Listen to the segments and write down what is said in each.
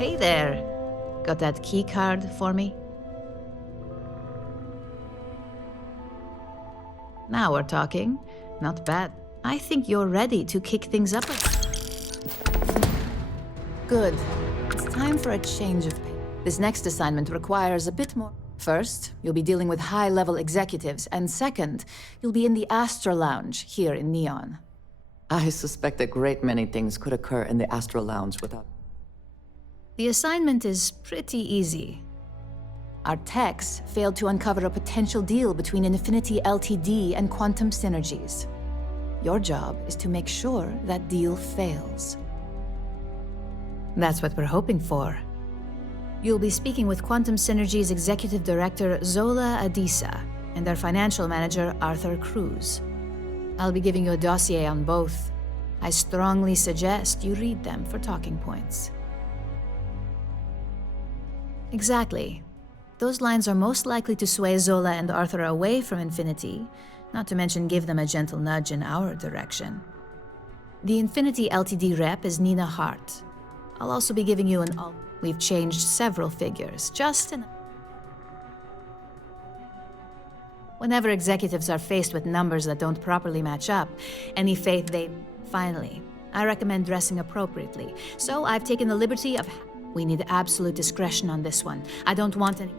Hey there. Got that key card for me? Now we're talking. Not bad. I think you're ready to kick things up. Good. It's time for a change of pace. This next assignment requires a bit more. First, you'll be dealing with high-level executives, and second, you'll be in the Astra Lounge here in Neon. I suspect a great many things could occur in the Astra Lounge without... The assignment is pretty easy. Our techs failed to uncover a potential deal between Infinity Ltd. And Quantum Synergies. Your job is to make sure that deal fails. That's what we're hoping for. You'll be speaking with Quantum Synergies Executive Director Zola Adisa and their financial manager Arthur Cruz. I'll be giving you a dossier on both. I strongly suggest you read them for talking points. Exactly. Those lines are most likely to sway Zola and Arthur away from Infinity, not to mention give them a gentle nudge in our direction. The Infinity Ltd. Rep is Nina Hart. I'll also be giving you an alt. We've changed several figures, just enough. Whenever executives are faced with numbers that don't properly match up, any faith they... Finally, I recommend dressing appropriately. So I've taken the liberty of... We need absolute discretion on this one. I don't want any...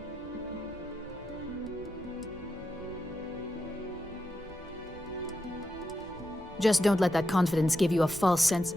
Just don't let that confidence give you a false sense...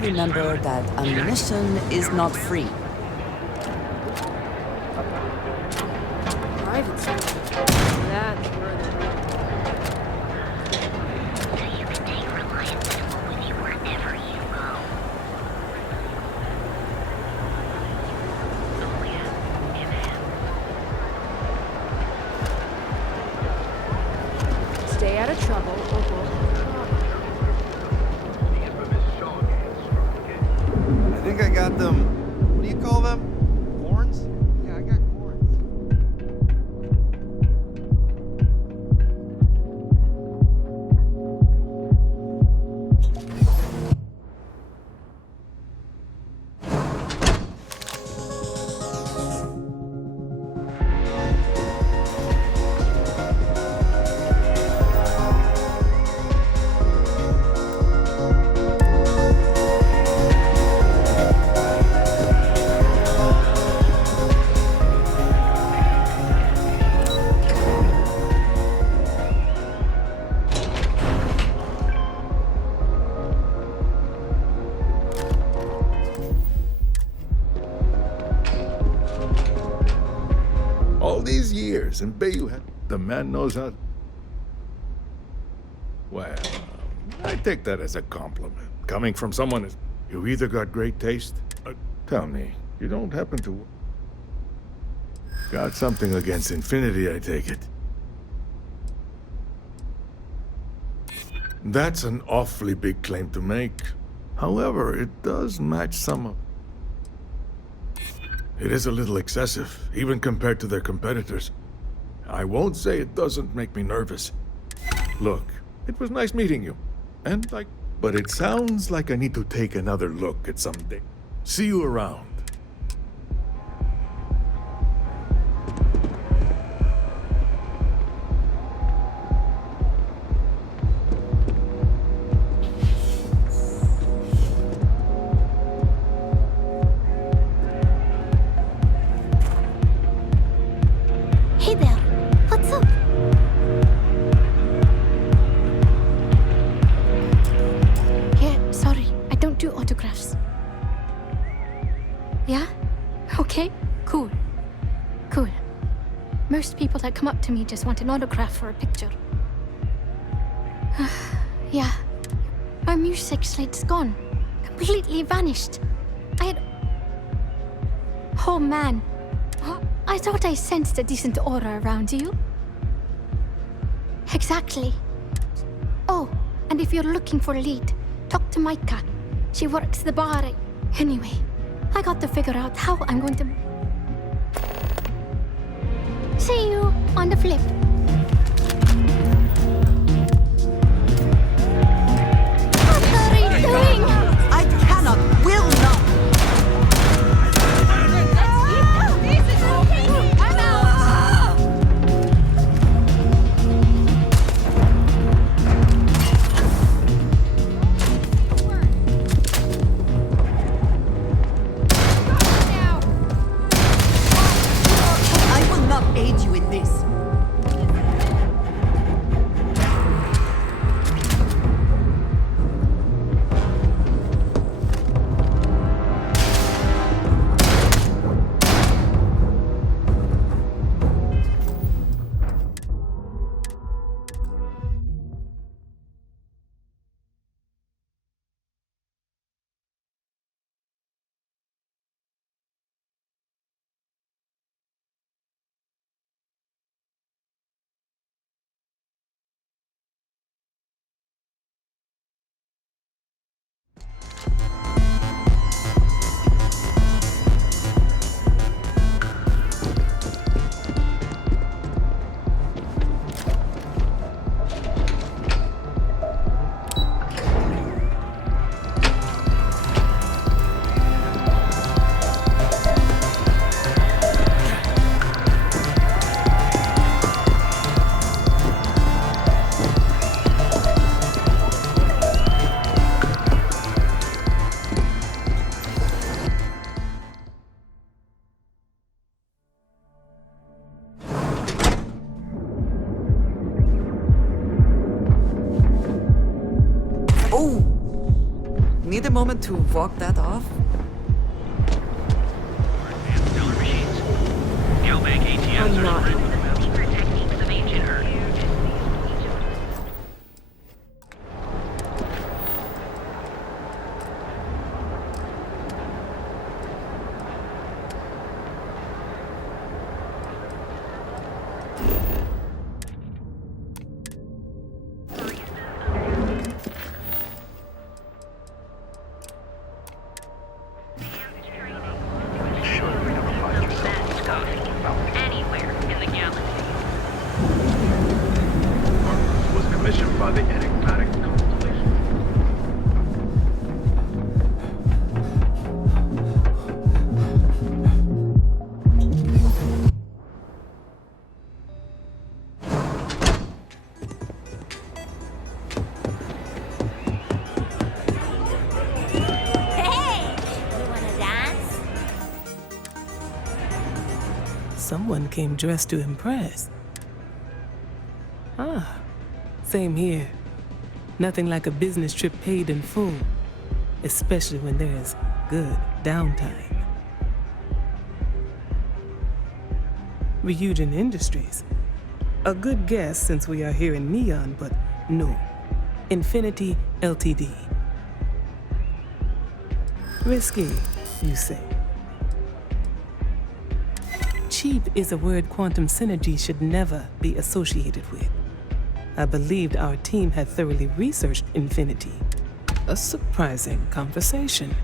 Remember that ammunition is not free. Private school. That's where You can take Reliance Ammo with you wherever you go. Oh yeah, amen. Stay out of trouble or go. I think I got them. What do you call them? Horns? Yeah, I got horns. All these years in Bayou, the man knows how... Well, I take that as a compliment. Coming from someone as... You either got great taste... tell me, you don't happen to... Got something against Infinity, I take it. That's an awfully big claim to make. However, it does match some of... It is a little excessive, even compared to their competitors. I won't say it doesn't make me nervous. Look, it was nice meeting you. But it sounds like I need to take another look at something. See you around. Hey there, what's up? Yeah, sorry, I don't do autographs. Yeah? Okay, cool. Cool. Most people that come up to me just want an autograph or a picture. Yeah. My music slate's gone. Completely vanished. Oh man. I thought I sensed a decent aura around you. Exactly. Oh, and if you're looking for a lead, talk to Micah. She works the bar. Anyway, I got to figure out how I'm going to... See you on the flip. What are you doing? I cannot, will not. I will not aid you in this. Oh! Need a moment to walk that off? I'm not. Secret techniques of ancient Earth. Best coffee anywhere in the galaxy. Was commissioned by the enigmatic constellation. Hey, you wanna dance? Someone came dressed to impress. Ah, same here. Nothing like a business trip paid in full, especially when there's good downtime. Ryujin Industries. A good guess since we are here in Neon, but no. Infinity Ltd. Risky, you say? cheap is a word quantum synergy should never be associated with. I believed our team had thoroughly researched infinity. A surprising conversation.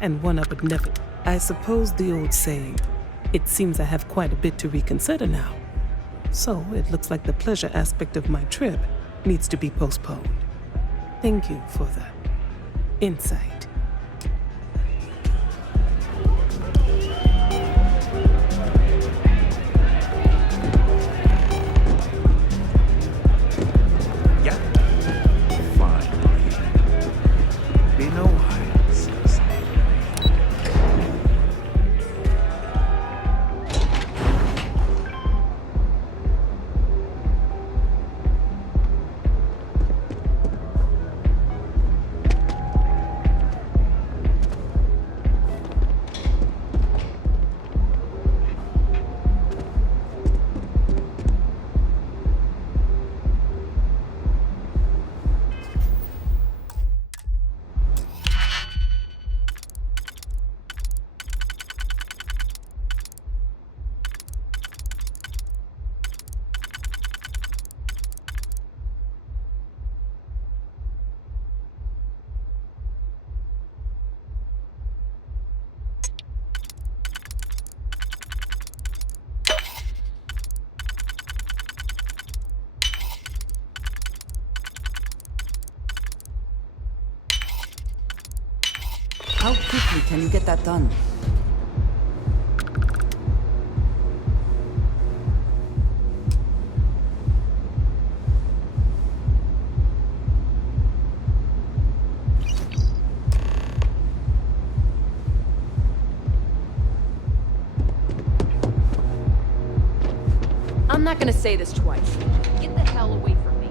And one I would never... I suppose the old saying, it seems I have quite a bit to reconsider now. So it looks like the pleasure aspect of my trip needs to be postponed. Thank you for the insight. How quickly can you get that done? I'm not gonna say this twice. Get the hell away from me.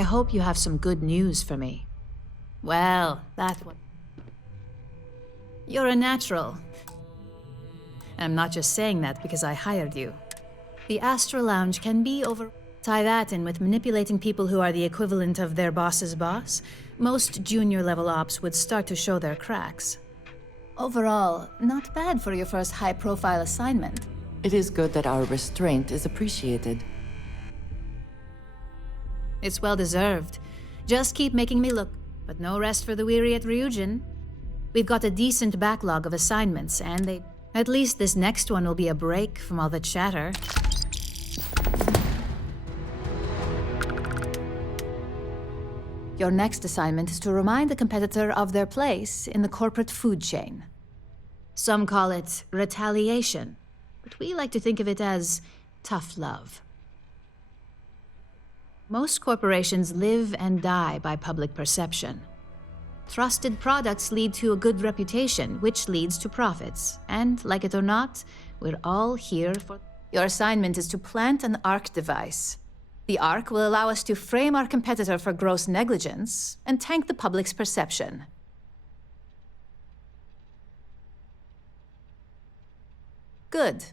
I hope you have some good news for me. Well, that one. You're a natural. I'm not just saying that because I hired you. The Astra Lounge can be over... Tie that in with manipulating people who are the equivalent of their boss's boss, most junior-level ops would start to show their cracks. Overall, not bad for your first high-profile assignment. It is good that our restraint is appreciated. It's well-deserved. Just keep making me look, but no rest for the weary at Ryujin. We've got a decent backlog of assignments, and at least this next one will be a break from all the chatter. Your next assignment is to remind the competitor of their place in the corporate food chain. Some call it retaliation, but we like to think of it as tough love. Most corporations live and die by public perception. Trusted products lead to a good reputation, which leads to profits. And, like it or not, we're all here for... Your assignment is to plant an ARC device. The ARC will allow us to frame our competitor for gross negligence and tank the public's perception. Good.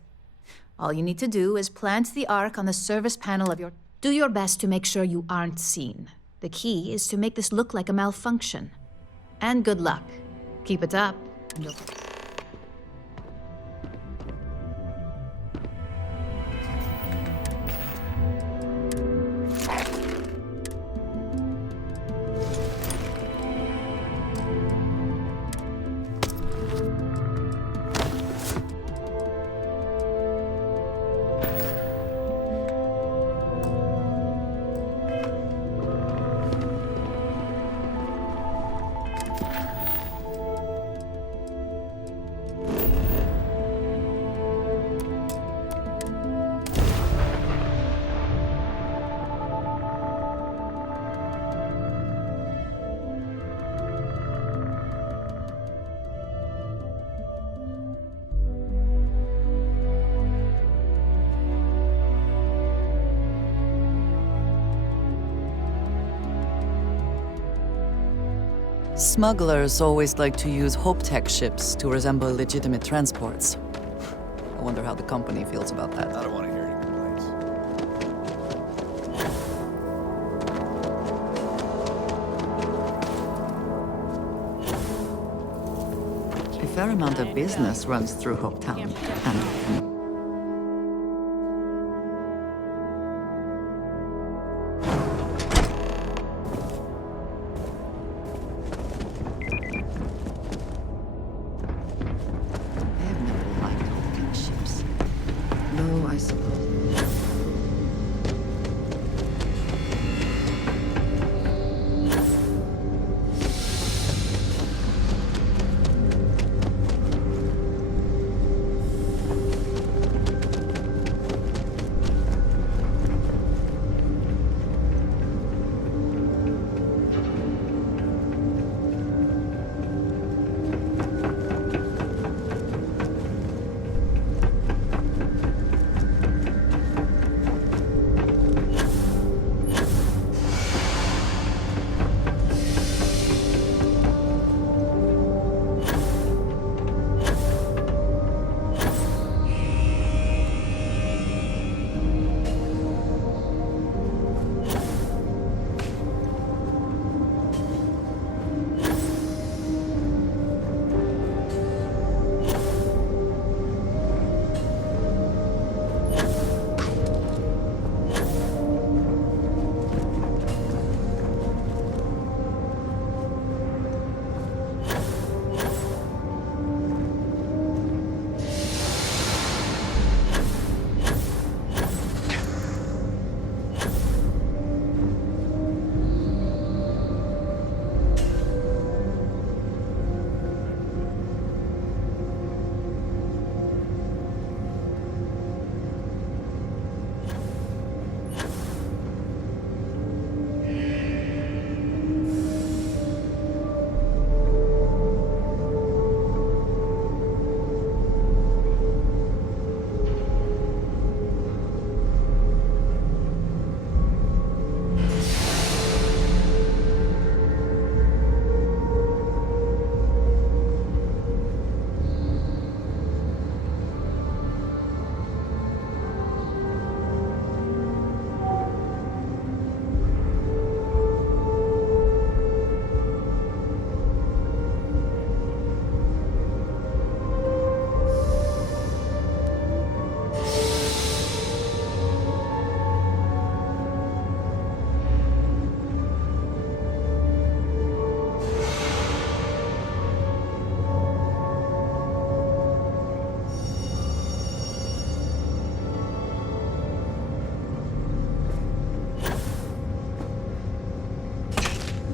All you need to do is plant the ARC on the service panel of your... Do your best to make sure you aren't seen. The key is to make this look like a malfunction. And good luck. Keep it up. Smugglers always like to use HopeTech ships to resemble legitimate transports. I wonder how the company feels about that. I don't want to hear any complaints. A fair amount of business runs through Hopetown. And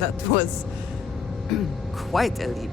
That was quite a leap.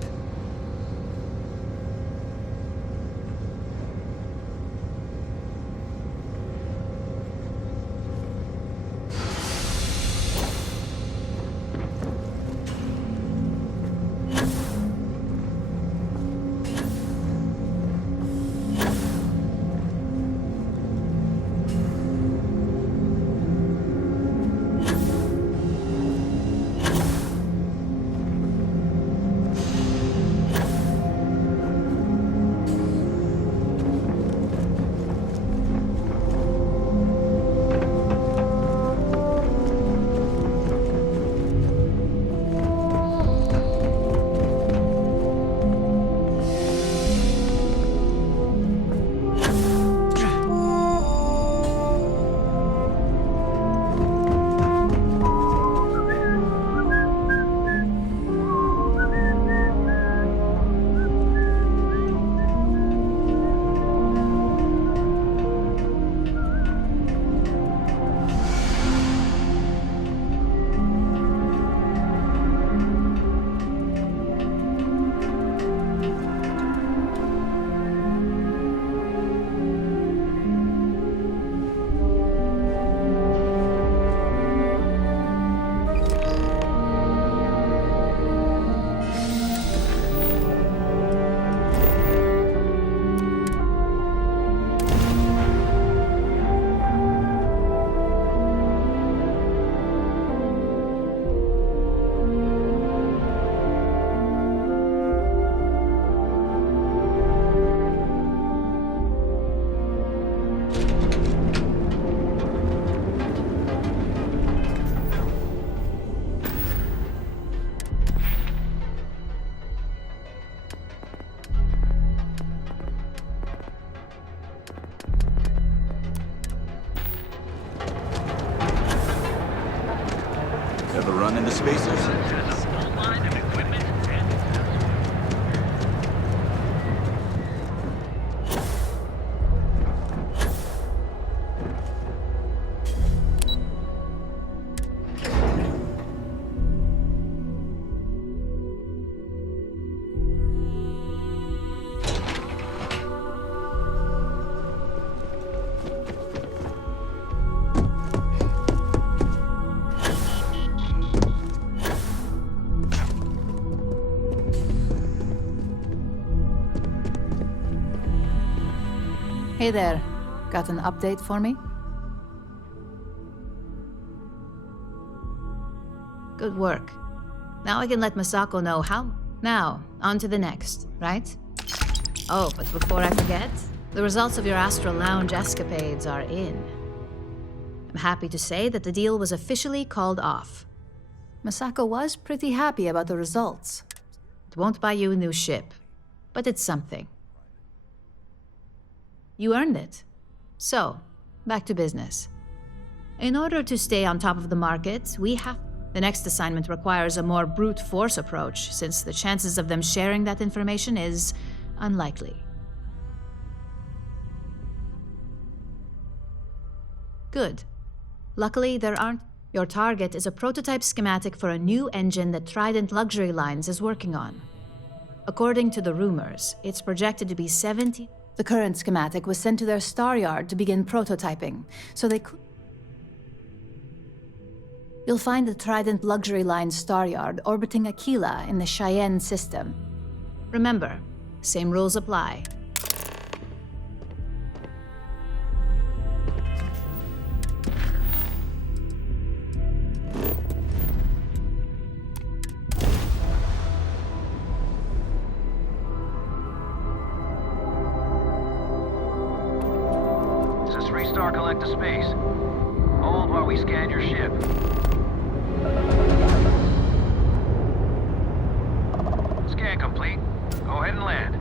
Ever run into spacers? Has a full line of equipment and Hey there. Got an update for me? Good work. Now I can let Masako know how... Now, on to the next, right? Oh, but before I forget, the results of your Astral Lounge escapades are in. I'm happy to say that the deal was officially called off. Masako was pretty happy about the results. It won't buy you a new ship, but it's something. You earned it. So, back to business. In order to stay on top of the market, the next assignment requires a more brute force approach, since the chances of them sharing that information is unlikely. Good. Luckily, there aren't... Your target is a prototype schematic for a new engine that Trident Luxury Lines is working on. According to the rumors, it's projected to be 70... The current schematic was sent to their star yard to begin prototyping, so they could... You'll find the Trident Luxury Line star yard orbiting Aquila in the Cheyenne system. Remember, same rules apply. Star collect to space. Hold while we scan your ship. Scan complete. Go ahead and land.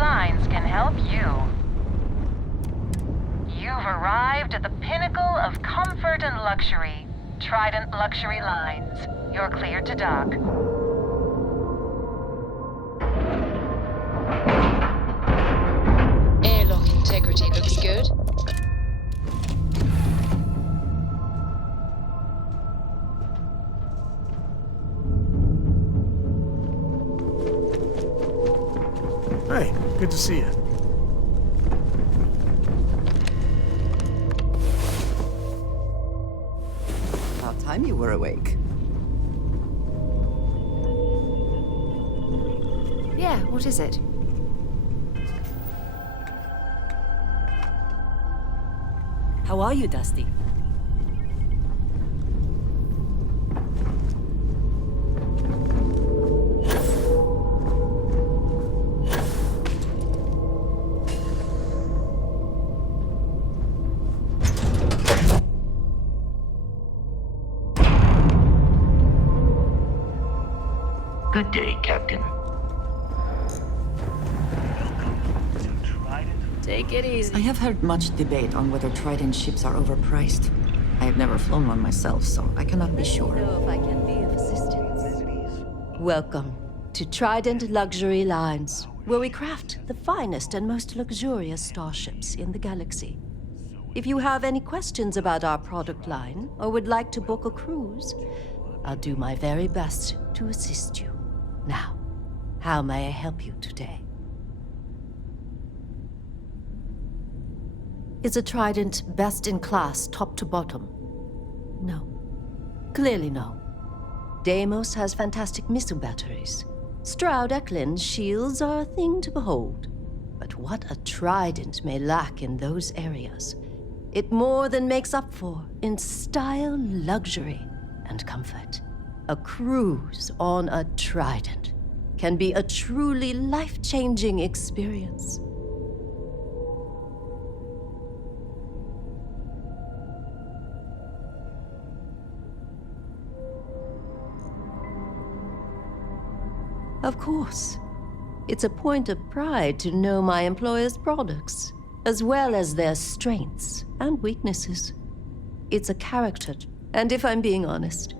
Lines can help you. You've arrived at the pinnacle of comfort and luxury. Trident Luxury Lines. You're cleared to dock. Airlock integrity looks good. Hey, good to see you. About time you were awake. Yeah, what is it? How are you, Dusty? Good day, Captain. Take it easy. I have heard much debate on whether Trident ships are overpriced. I have never flown one myself, so I cannot be sure. Know if I can be of assistance. Welcome to Trident Luxury Lines, where we craft the finest and most luxurious starships in the galaxy. If you have any questions about our product line or would like to book a cruise, I'll do my very best to assist you. Now, how may I help you today? Is a Trident best in class, top to bottom? No. Clearly no. Deimos has fantastic missile batteries. Stroud Eklund's shields are a thing to behold. But what a Trident may lack in those areas, it more than makes up for in style, luxury, and comfort. A cruise on a Trident can be a truly life-changing experience. Of course. It's a point of pride to know my employer's products, as well as their strengths and weaknesses. It's a character, and if I'm being honest,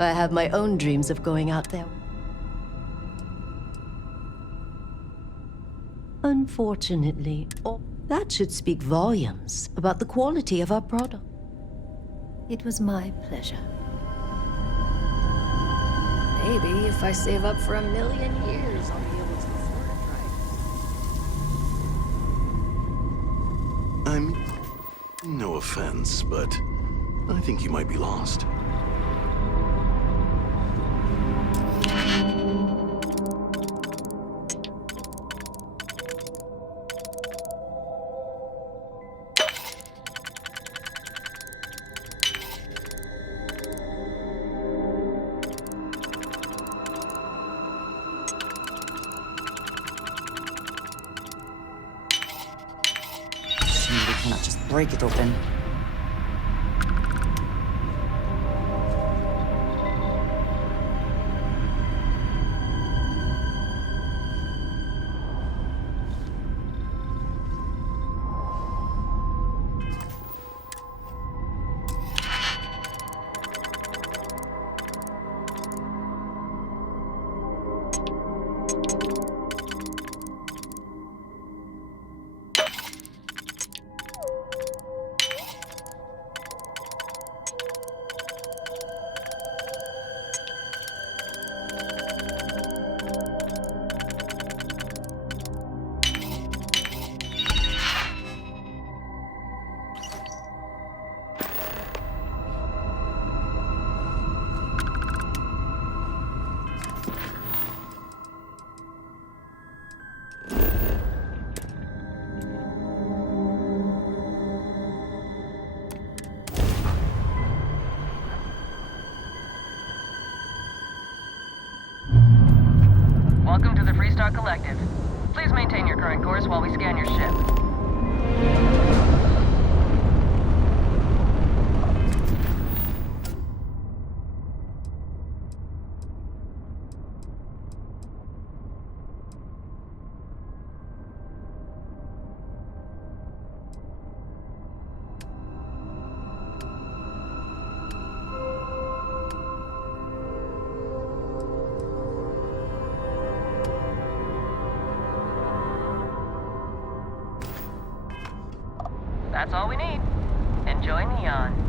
I have my own dreams of going out there. Unfortunately, that should speak volumes about the quality of our product. It was my pleasure. Maybe if I save up for 1,000,000 years, I'll be able to afford a No offense, but I think you might be lost. We cannot just break it open. Welcome to the Freestar Collective. Please maintain your current course while we scan your ship. That's all we need. Enjoy Neon.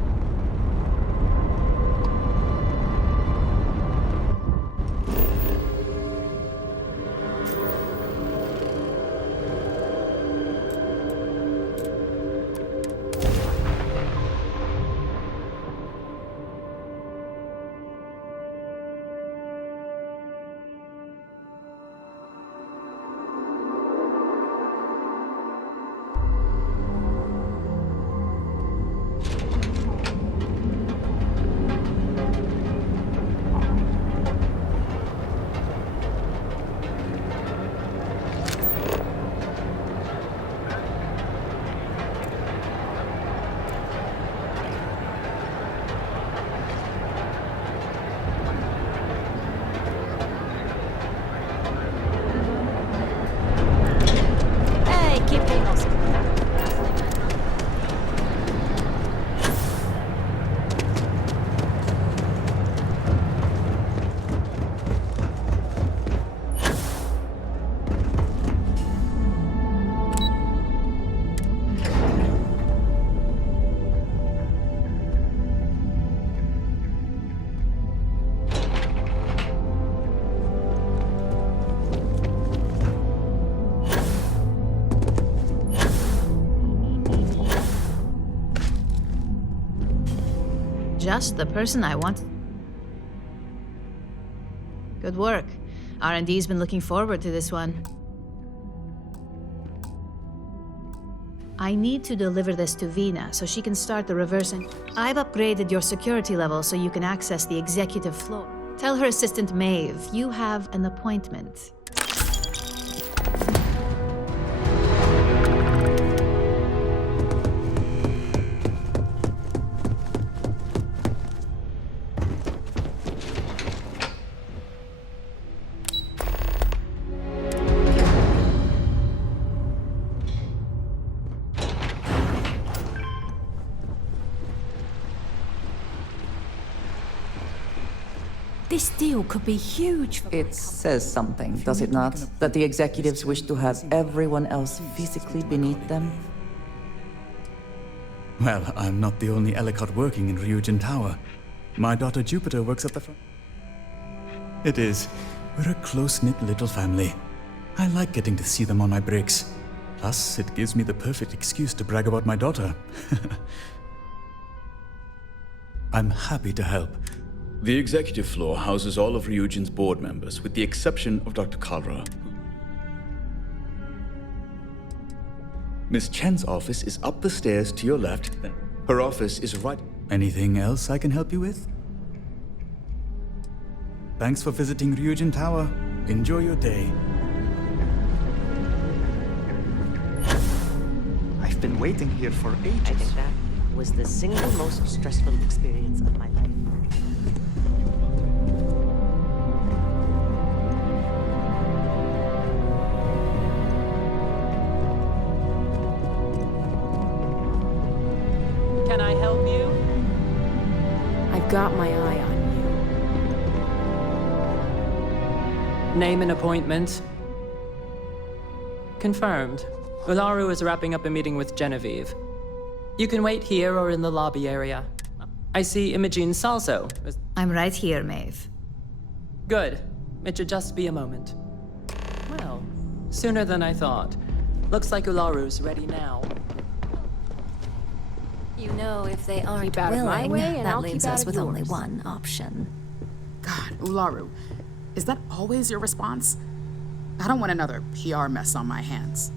Just the person I want. Good work. R&D's been looking forward to this one. I need to deliver this to Vina so she can start the reversing. I've upgraded your security level so you can access the executive floor. Tell her assistant Maeve you have an appointment. This deal could be huge for... It says something, does it not? That the executives wish to have everyone else physically beneath them? Well, I'm not the only Ellicott working in Ryujin Tower. My daughter Jupiter works at the front. It is. We're a close-knit little family. I like getting to see them on my breaks. Plus, it gives me the perfect excuse to brag about my daughter. I'm happy to help. The executive floor houses all of Ryujin's board members, with the exception of Dr. Kalra. Miss Chen's office is up the stairs to your left. Her office is right... Anything else I can help you with? Thanks for visiting Ryujin Tower. Enjoy your day. I've been waiting here for ages. I think that was the single most stressful experience of my life. Can I help you? I've got my eye on you. Name and appointment. Confirmed. Ularu is wrapping up a meeting with Genevieve. You can wait here or in the lobby area. I see Imogene Salso. I'm right here, Maeve. Good. It should just be a moment. Well, sooner than I thought. Looks like Ularu's ready now. You know, if they aren't Keep out of my willing, way, and that I'll leaves keep out us of with only yours. one option. God, Ularu, is that always your response? I don't want another PR mess on my hands.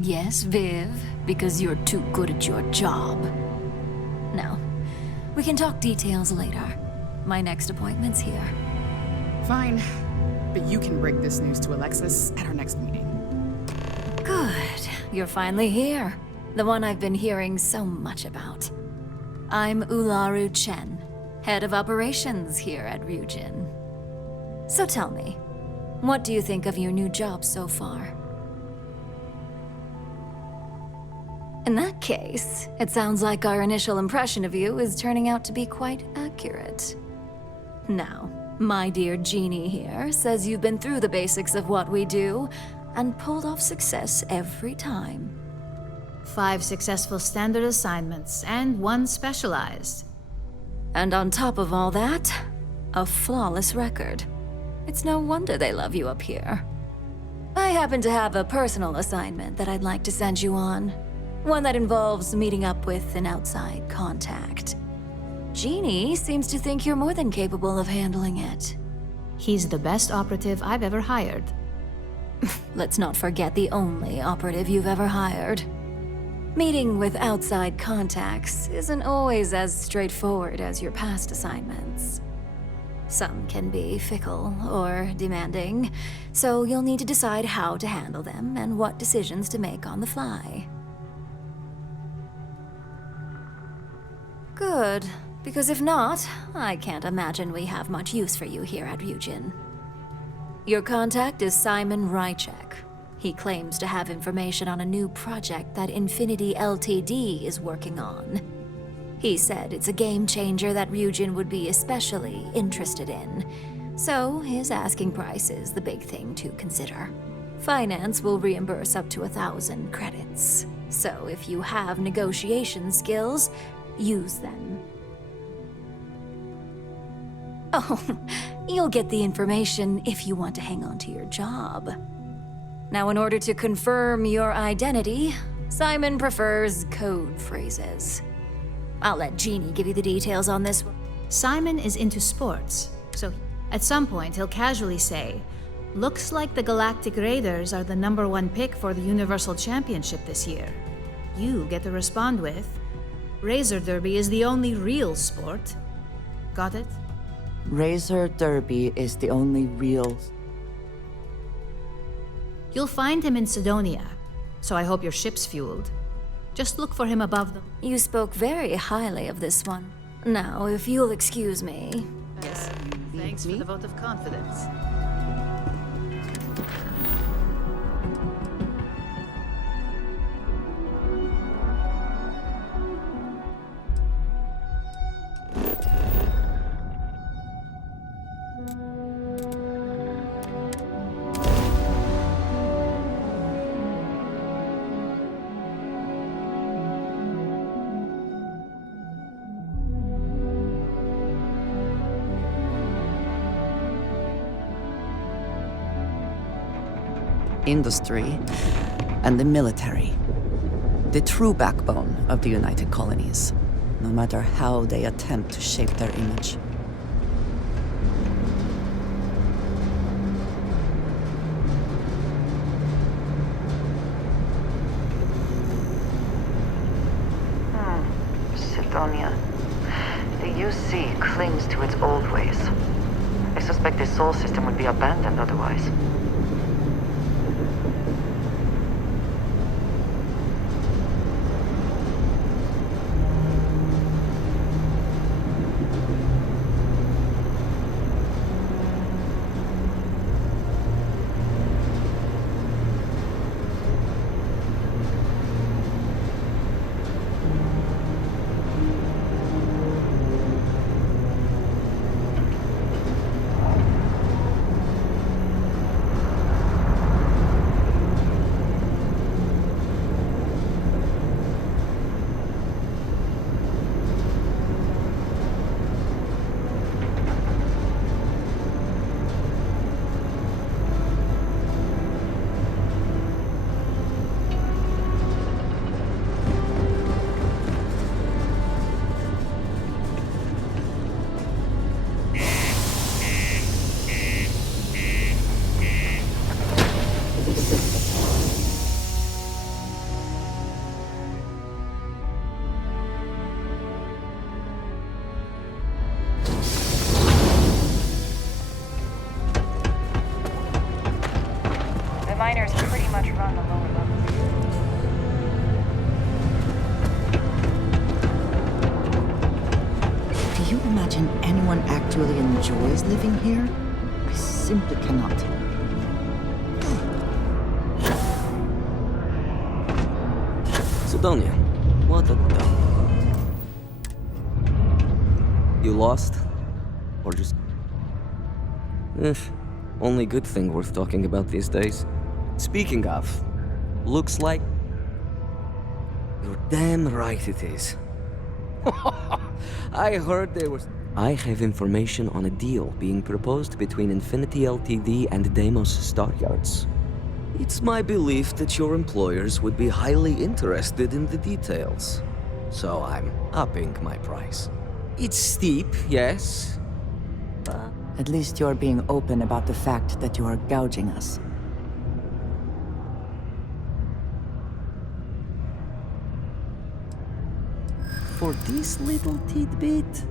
Yes, Viv, because you're too good at your job. Now, we can talk details later. My next appointment's here. Fine, but you can break this news to Alexis at our next meeting. Good. You're finally here. The one I've been hearing so much about. I'm Ularu Chen, head of operations here at Ryujin. So tell me, what do you think of your new job so far? In that case, it sounds like our initial impression of you is turning out to be quite accurate. Now, my dear Jeannie here says you've been through the basics of what we do and pulled off success every time. 5 successful standard assignments, and 1 specialized. And on top of all that, a flawless record. It's no wonder they love you up here. I happen to have a personal assignment that I'd like to send you on. One that involves meeting up with an outside contact. Jeannie seems to think you're more than capable of handling it. He's the best operative I've ever hired. Let's not forget the only operative you've ever hired. Meeting with outside contacts isn't always as straightforward as your past assignments. Some can be fickle or demanding, so you'll need to decide how to handle them and what decisions to make on the fly. Good, because if not, I can't imagine we have much use for you here at Ryujin. Your contact is Simon Rychek. He claims to have information on a new project that Infinity Ltd. Is working on. He said it's a game changer that Ryujin would be especially interested in. So his asking price is the big thing to consider. Finance will reimburse up to 1,000 credits. So if you have negotiation skills, use them. Oh, you'll get the information if you want to hang on to your job. Now, in order to confirm your identity, Simon prefers code phrases. I'll let Jeannie give you the details on this one. Simon is into sports, so at some point he'll casually say, "Looks like the Galactic Raiders are the #1 pick for the Universal Championship this year." You get to respond with, "Razor Derby is the only real sport." Got it? Razor Derby is the only real... You'll find him in Sidonia, so I hope your ship's fueled. Just look for him above them. You spoke very highly of this one. Now, if you'll excuse me... Yes, thanks for the vote of confidence. Industry and the military. The true backbone of the United Colonies, no matter how they attempt to shape their image. Sidonia. The UC clings to its old ways. I suspect the Sol system would be abandoned otherwise. miners pretty much run the lower levels. Do you imagine anyone actually enjoys living here? I simply cannot. Sidonia, what the... You lost? Or just... only good thing worth talking about these days. Speaking of, looks like... You're damn right it is. I heard there was... I have information on a deal being proposed between Infinity Ltd. and Deimos Staryards. It's my belief that your employers would be highly interested in the details. So I'm upping my price. It's steep, yes, but... At least you're being open about the fact that you are gouging us. For this little tidbit?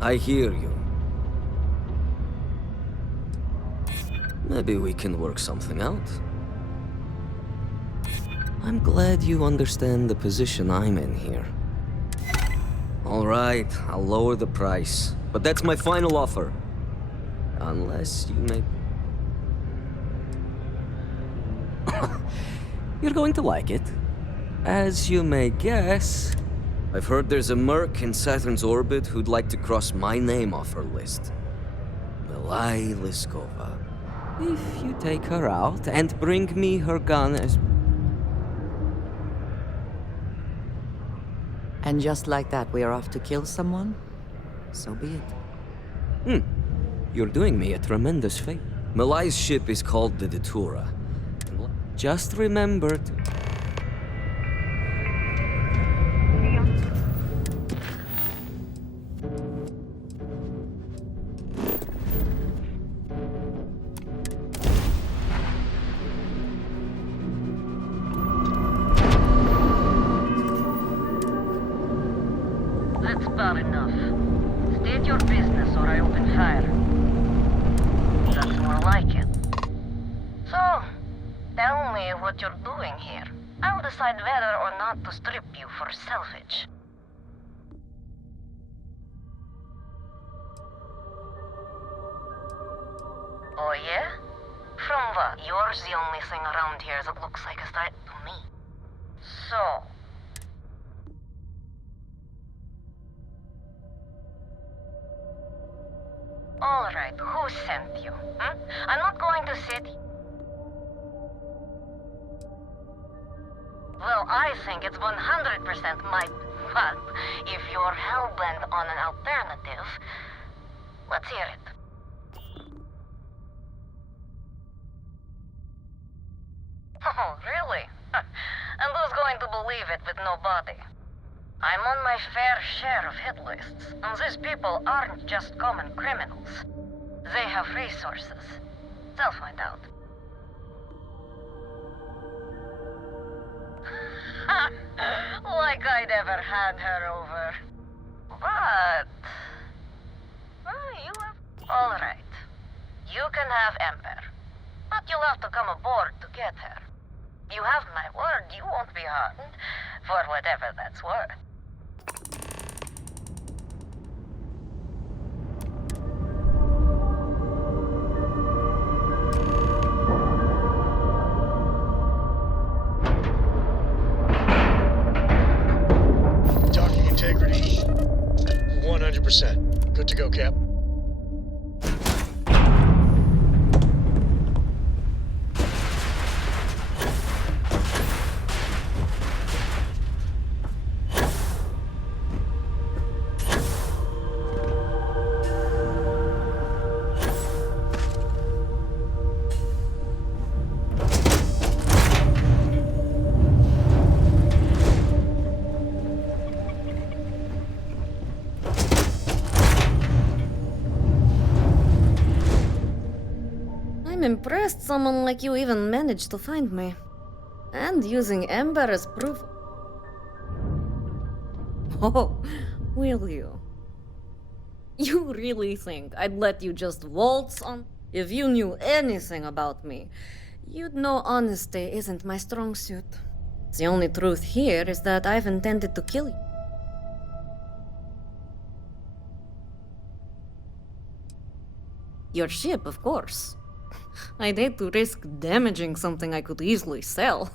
I hear you. Maybe we can work something out. I'm glad you understand the position I'm in here. All right, I'll lower the price. But that's my final offer. Unless you make... You're going to like it. As you may guess, I've heard there's a merc in Saturn's orbit who'd like to cross my name off her list. Milai Liskova. If you take her out and bring me her gun as... And just like that, we are off to kill someone? So be it. You're doing me a tremendous favor. Milai's ship is called the Datura. Just remember to... That's bad enough. State your business or I open fire. That's more like it. So, tell me what you're doing here. I'll decide whether or not to strip you for salvage. Oh yeah? From what? Yours the only thing around here that looks like a threat to me. So... Alright, who sent you? I'm not going to sit... Well, I think it's 100% my... But if you're hell-bent on an alternative, let's hear it. Oh, really? And who's going to believe it with no body? I'm on my fair share of hit lists, and these people aren't just common criminals. They have resources. They'll find out. Like I'd ever had her over. But... you have... Alright. You can have Ember. But you'll have to come aboard to get her. You have my word, you won't be harmed, for whatever that's worth. Docking integrity, 100%. Good to go, Cap. I'm impressed someone like you even managed to find me. And using Ember as proof. Oh, will you? You really think I'd let you just waltz on? If you knew anything about me, you'd know honesty isn't my strong suit. The only truth here is that I've intended to kill you. Your ship, of course. I'd hate to risk damaging something I could easily sell.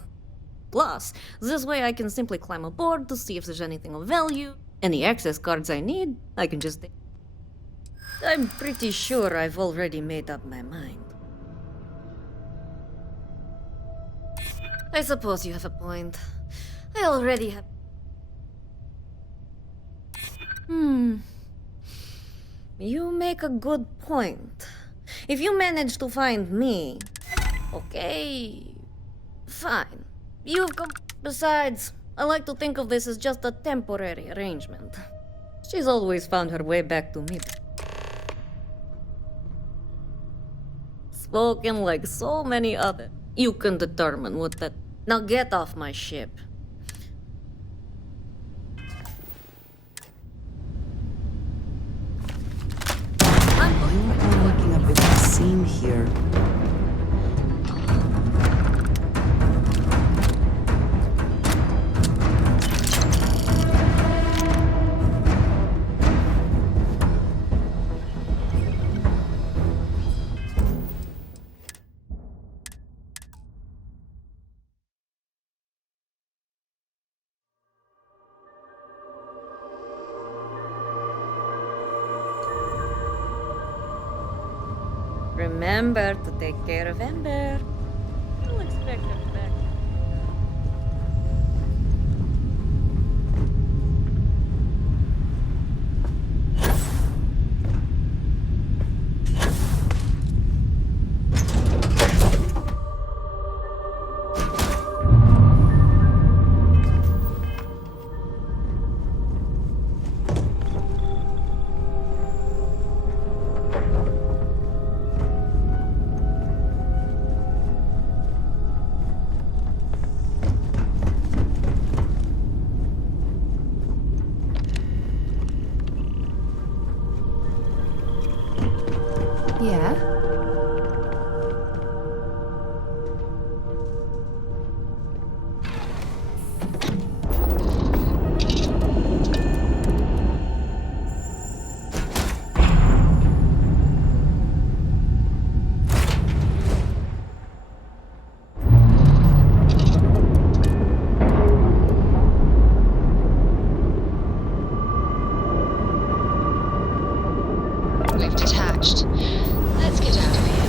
Plus, this way I can simply climb aboard to see if there's anything of value. Any access cards I need, I can just take. I'm pretty sure I've already made up my mind. I suppose you have a point. I already have... You make a good point. If you manage to find me... Okay... Fine. You've come... Besides, I like to think of this as just a temporary arrangement. She's always found her way back to me. Spoken like so many other. You can determine what that... Now get off my ship. I'm looking a bit seen here. Remember to take care of Ember. You'll expect her back. Yeah? We've detached. Let's get out of here.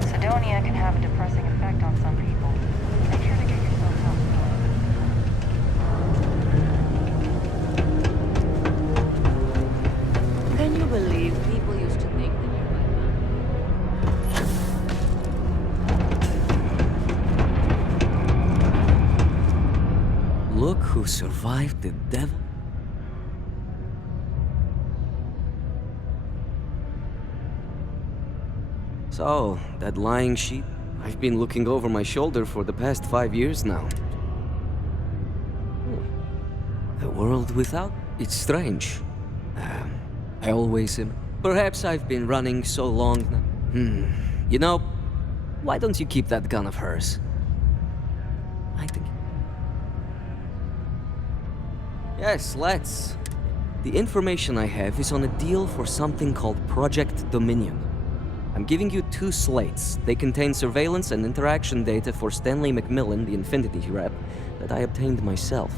Sidonia can have a depressing effect on some people. Make sure to get yourself help. Can you believe people used to think that you're like that? Look who survived the devil. So, that lying sheet? I've been looking over my shoulder for the past 5 years now. The world without? It's strange. I always am. Perhaps I've been running so long now. You know, why don't you keep that gun of hers? I think... Yes, let's. The information I have is on a deal for something called Project Dominion. I'm giving you 2 slates. They contain surveillance and interaction data for Stanley McMillan, the Infinity rep, that I obtained myself.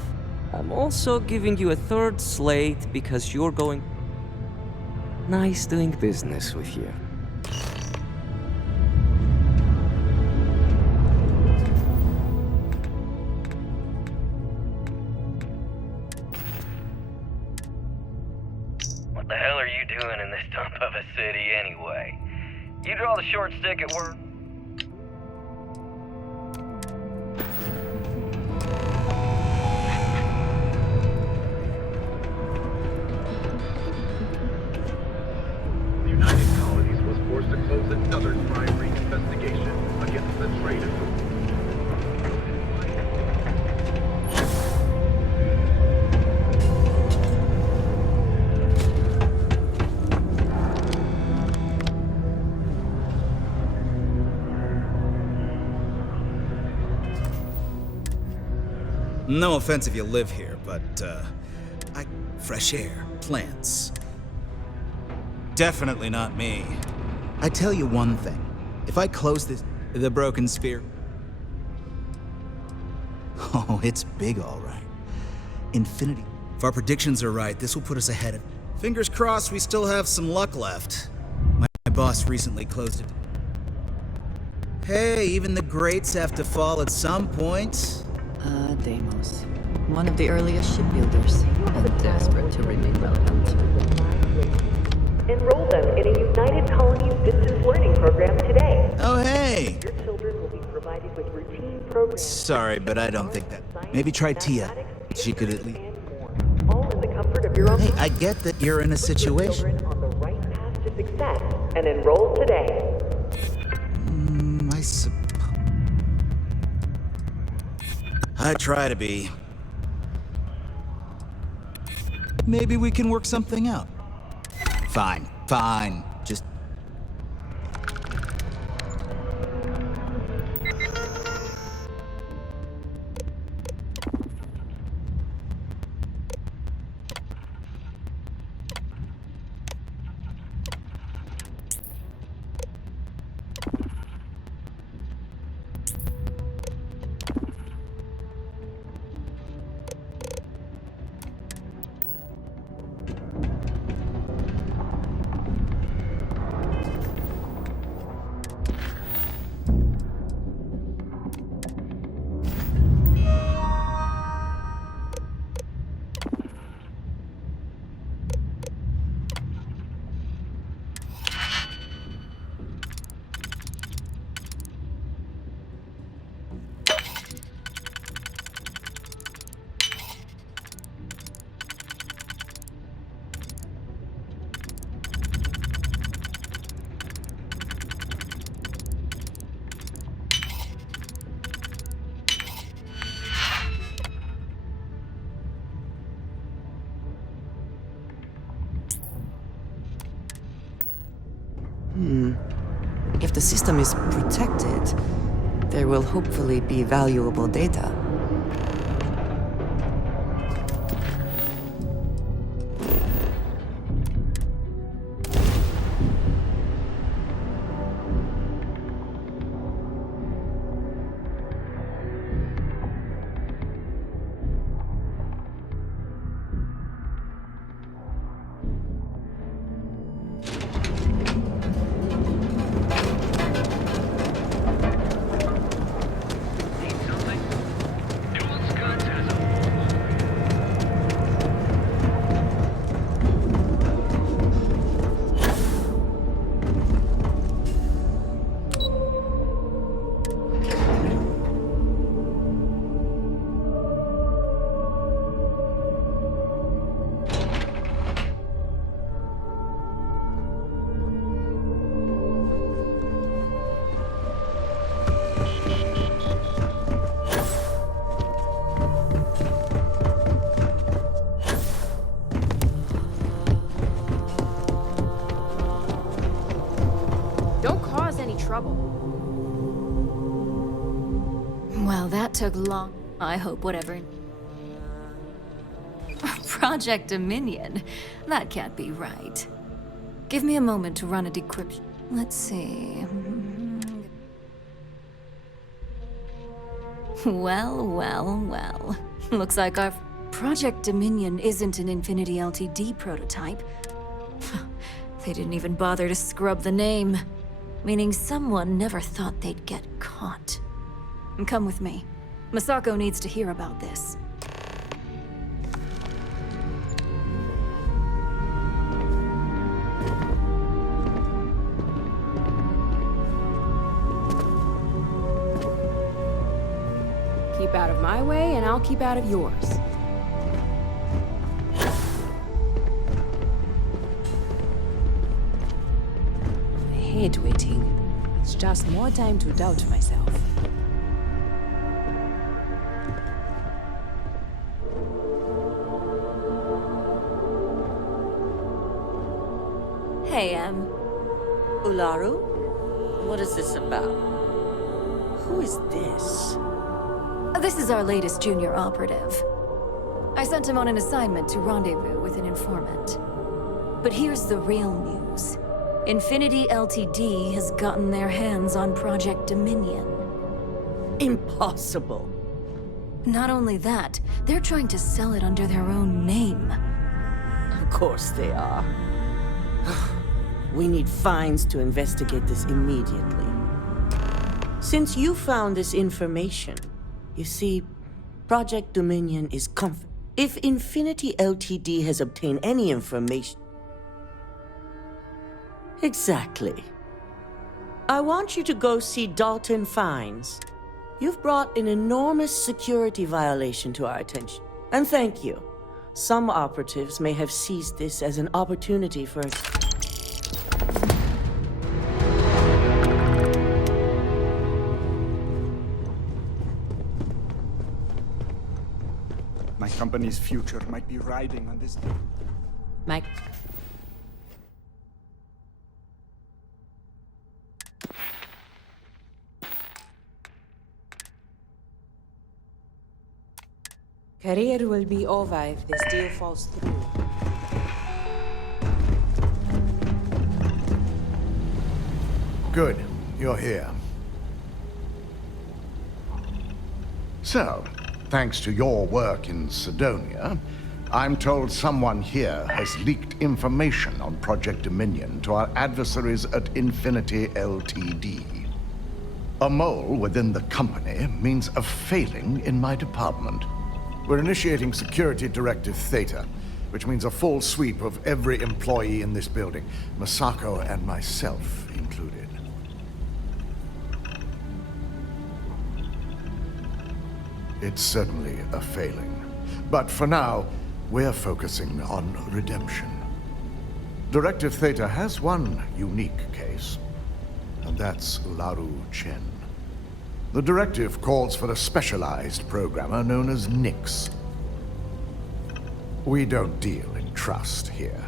I'm also giving you a 3rd slate because you're going... Nice doing business with you. What the hell are you doing in this dump of a city anyway? You draw the short stick at work. The United Colonies was forced to close another crime ring investigation against the trade agreement. No offense if you live here, but, fresh air, plants. Definitely not me. I tell you one thing. If I close the broken sphere... Oh, it's big, all right. Infinity. If our predictions are right, this will put us ahead of... Fingers crossed we still have some luck left. My boss recently closed it. Hey, even the greats have to fall at some point. Deimos. One of the earliest shipbuilders, and desperate to remain relevant. Enroll them in a United Colonies distance learning program today. Oh, hey! Your children will be provided with routine programs. Sorry, but I don't think that... Maybe try Tia. She could at least... All in the comfort of your own... Hey, I get that you're in a situation. Children on the right path to success, and enroll today. I suppose... I try to be. Maybe we can work something out. Fine, fine. Just... If the system is protected, there will hopefully be valuable data. Trouble. Well, that took long. I hope whatever. Project Dominion? That can't be right. Give me a moment to run a decryption. Let's see. Well. Looks like our Project Dominion isn't an Infinity LTD prototype. They didn't even bother to scrub the name. Meaning someone never thought they'd get caught. Come with me. Masako needs to hear about this. keep out of my way, and I'll keep out of yours. I hate waiting. It's just more time to doubt myself. Hey, Ularu? What is this about? Who is this? This is our latest junior operative. I sent him on an assignment to rendezvous with an informant. But here's the real news. Infinity Ltd. has gotten their hands on Project Dominion. Impossible. Not only that, they're trying to sell it under their own name. Of course they are. We need fines to investigate this immediately. Since you found this information, you see, Project Dominion is If Infinity Ltd. has obtained any information... Exactly. I want you to go see Dalton Fines. You've brought an enormous security violation to our attention. And thank you. Some operatives may have seized this as an opportunity for... My company's future might be riding on this. Mike. Career will be over if this deal falls through. Good, you're here. So, thanks to your work in Sidonia, I'm told someone here has leaked information on Project Dominion to our adversaries at Infinity Ltd. A mole within the company means a failing in my department. We're initiating Security Directive Theta, which means a full sweep of every employee in this building, Masako and myself included. It's certainly a failing. But for now, we're focusing on redemption. Directive Theta has one unique case, and that's Ularu Chen. The directive calls for a specialized programmer known as Nix. We don't deal in trust here.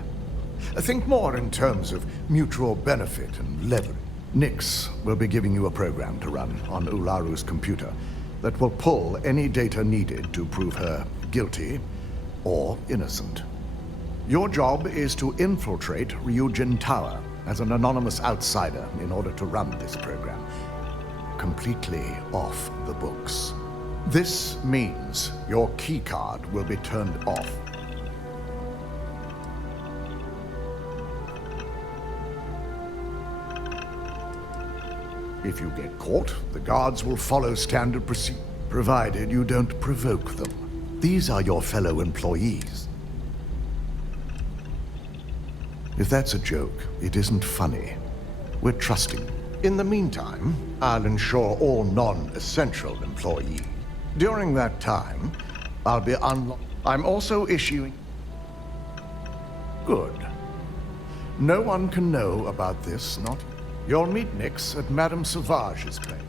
Think more in terms of mutual benefit and leverage. Nix will be giving you a program to run on Ularu's computer that will pull any data needed to prove her guilty or innocent. Your job is to infiltrate Ryujin Tower as an anonymous outsider in order to run this program. Completely off the books. This means your keycard will be turned off. If you get caught, the guards will follow standard procedure, provided you don't provoke them. These are your fellow employees. If that's a joke, it isn't funny. We're trusting. In the meantime, I'll ensure all non-essential employees. During that time, I'll be I'm also issuing... Good. No one can know about this, not... You'll meet Nix at Madame Sauvage's place.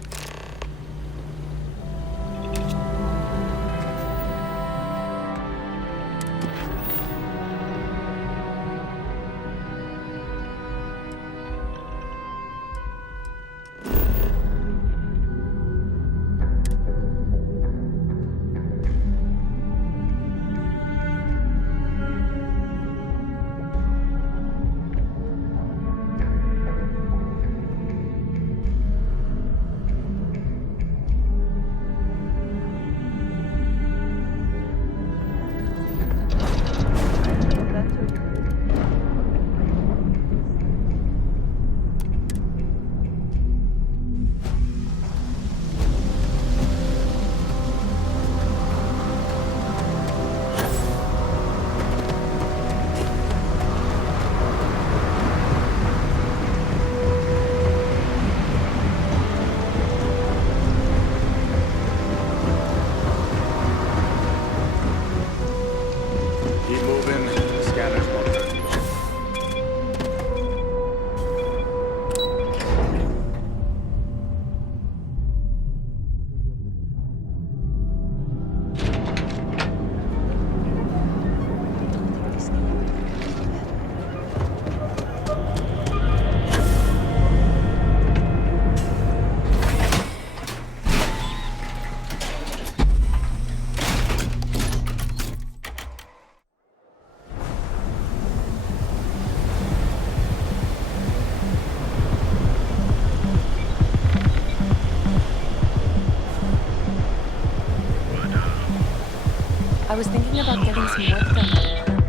thinking about getting some work done on your house.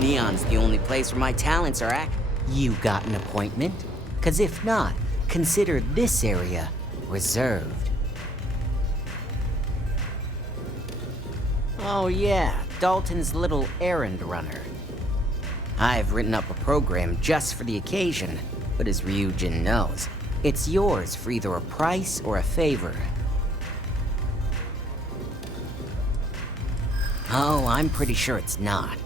Neon's the only place where my talents are at. You got an appointment? 'Cause if not, consider this area reserved. Oh yeah, Dalton's little errand runner. I've written up a program just for the occasion, but as Ryujin knows, it's yours for either a price or a favor. Oh, I'm pretty sure it's not.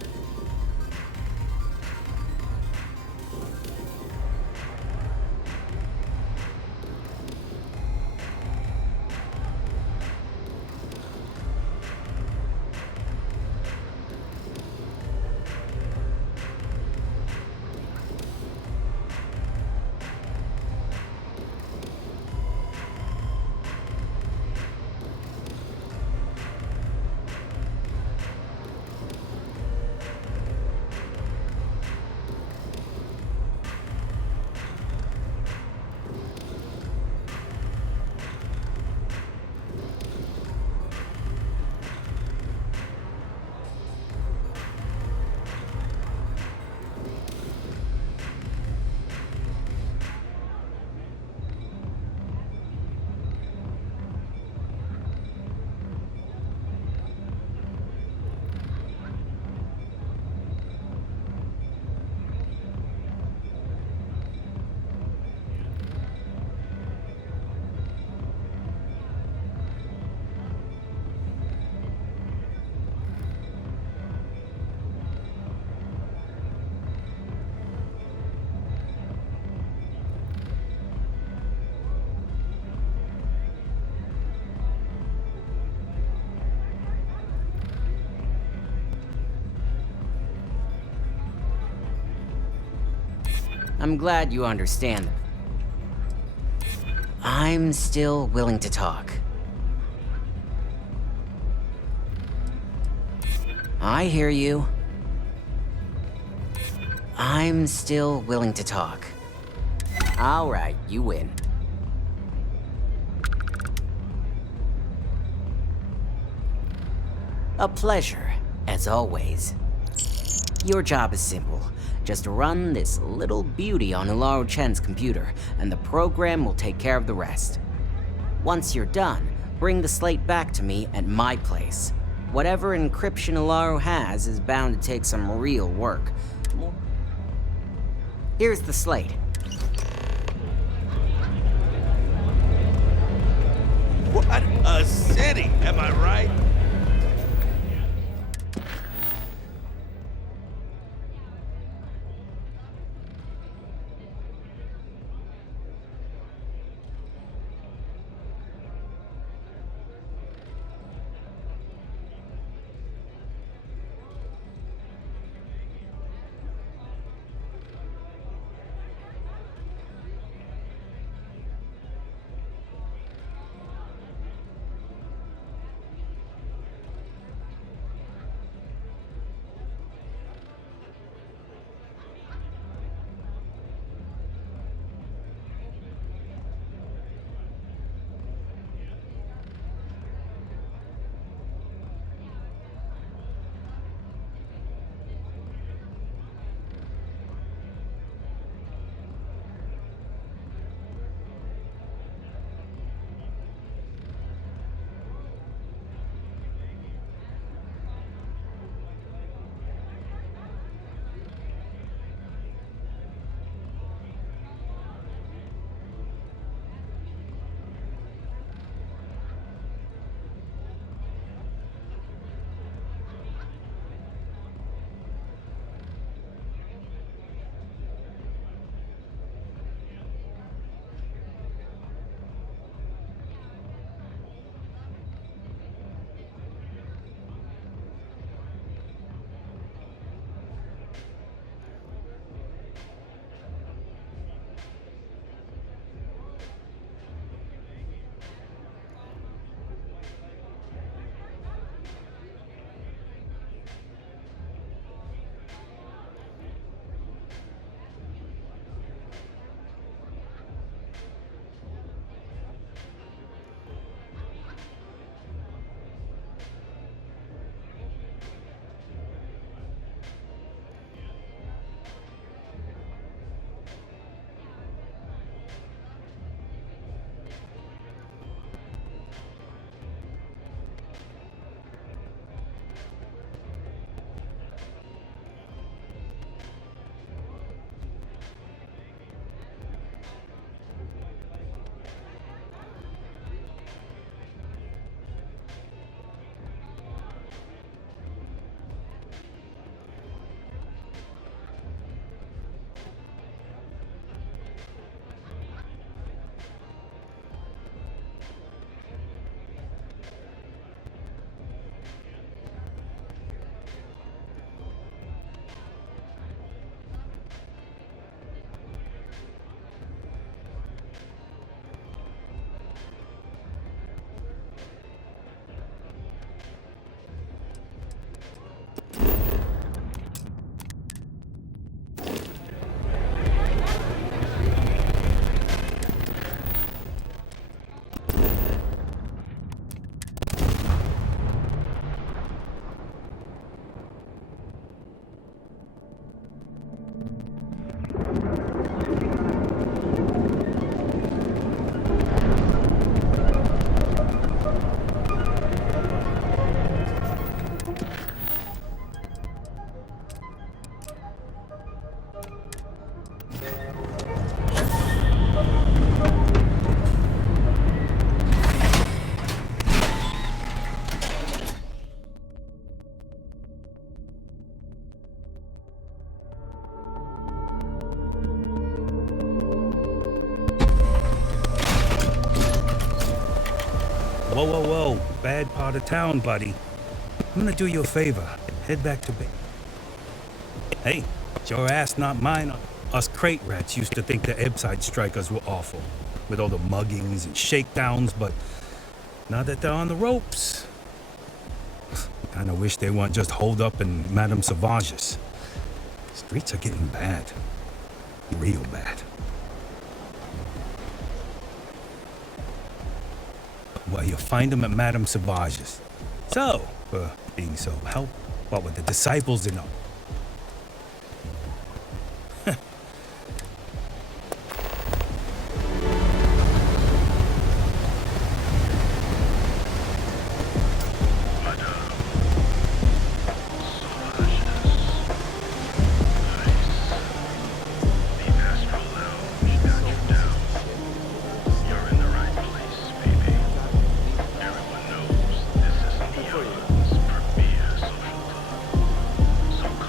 I'm glad you understand. I'm still willing to talk. I hear you. I'm still willing to talk. All right, you win. A pleasure, as always. Your job is simple. Just run this little beauty on Ularu Chen's computer, and the program will take care of the rest. Once you're done, bring the slate back to me at my place. Whatever encryption Ularu has is bound to take some real work. Here's the slate. What a city, am I right? Whoa, whoa, whoa. Bad part of town, buddy. I'm gonna do you a favor. Head back to bed. Hey, it's your ass, not mine. Us crate rats used to think the Ebbside strikers were awful, with all the muggings and shakedowns, but now that they're on the ropes, kinda wish they weren't just holed up in Madame Sauvage's. Streets are getting bad. Real bad. Well, you'll find them at Madame Sauvage's. So, being so help, what with the disciples and all. So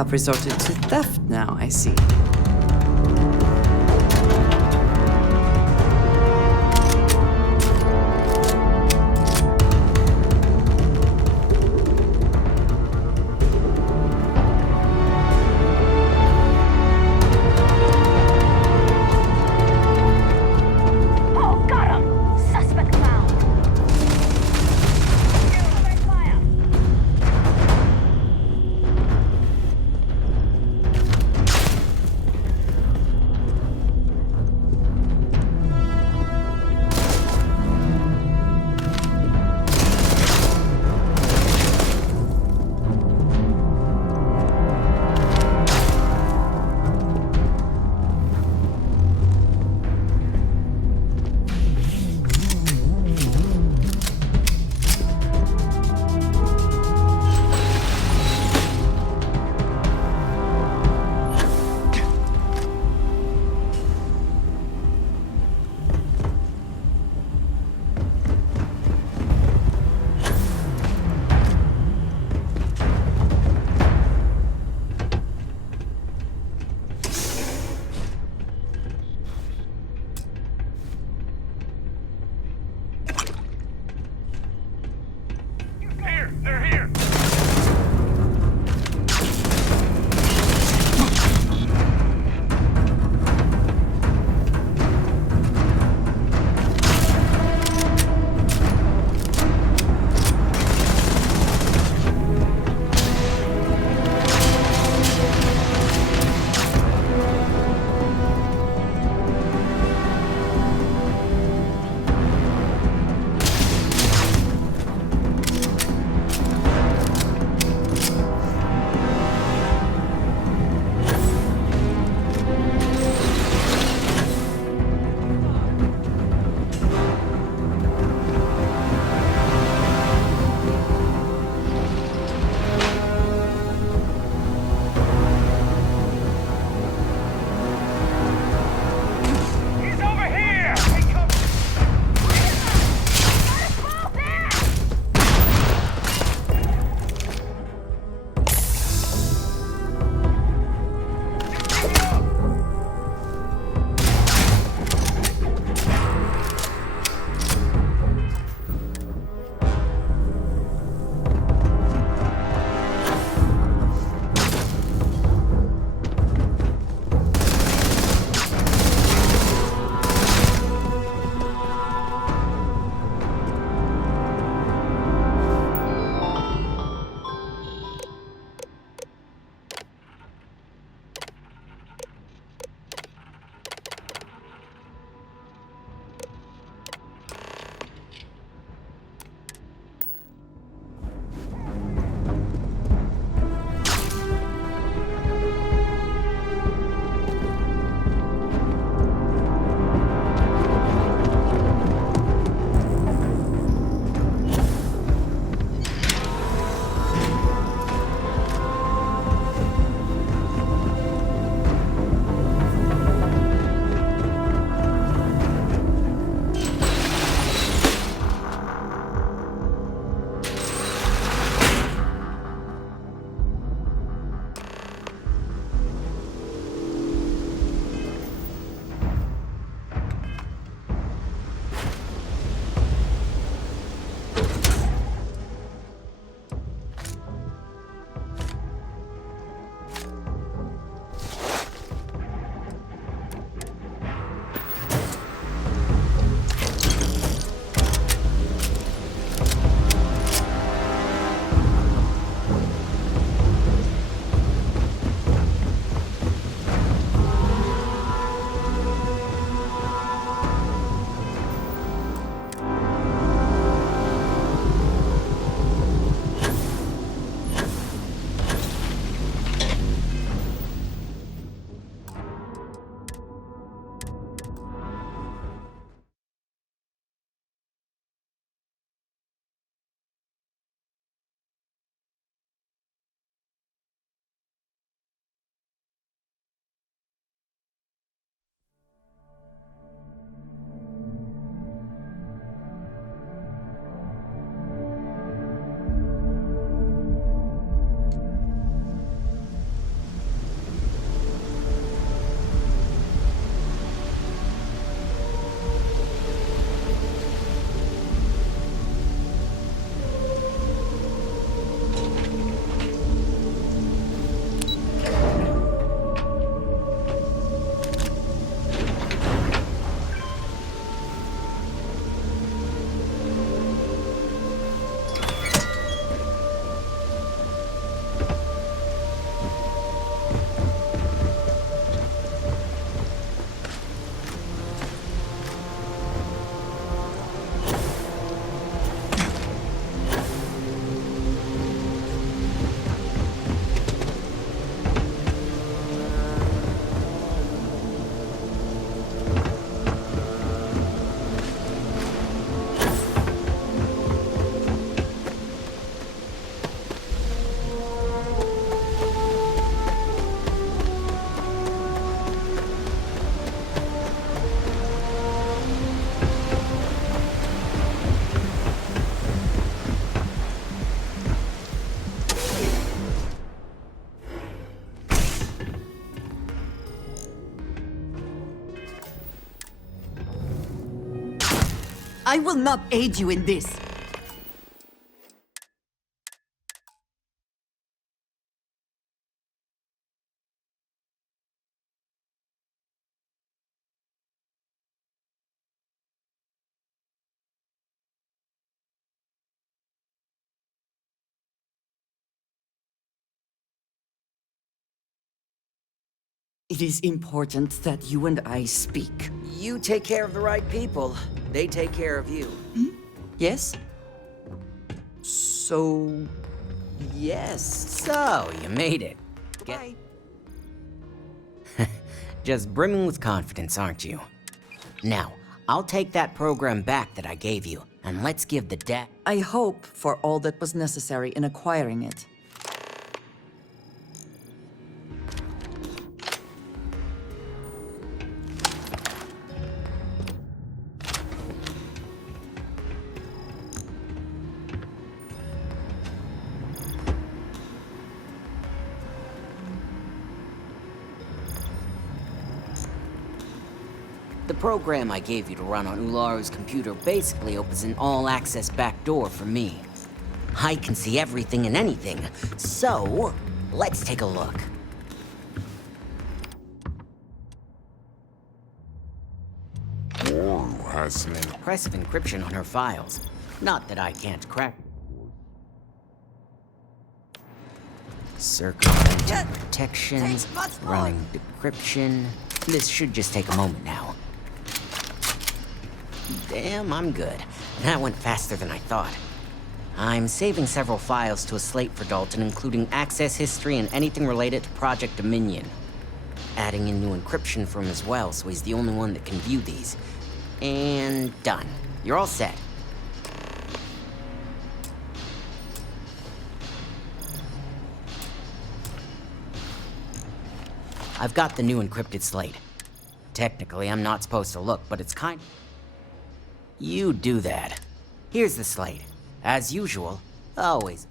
have resorted to theft now, I see. Oh, got him! Suspect found. I will not aid you in this. It is important that you and I speak. You take care of the right people. They take care of you. Yes? So... yes. So, you made it. Bye. Just brimming with confidence, aren't you? Now, I'll take that program back that I gave you, and let's give the I hope for all that was necessary in acquiring it. The program I gave you to run on Ularu's computer basically opens an all-access backdoor for me. I can see everything and anything, so let's take a look. Has an impressive encryption on her files. Not that I can't crack. Circumventing protections, running decryption. This should just take a moment now. Damn, I'm good. That went faster than I thought. I'm saving several files to a slate for Dalton, including access history and anything related to Project Dominion. Adding in new encryption for him as well, so he's the only one that can view these. And done. You're all set. I've got the new encrypted slate. Technically, I'm not supposed to look, but it's kind... You do that. Here's the slate. As usual, always.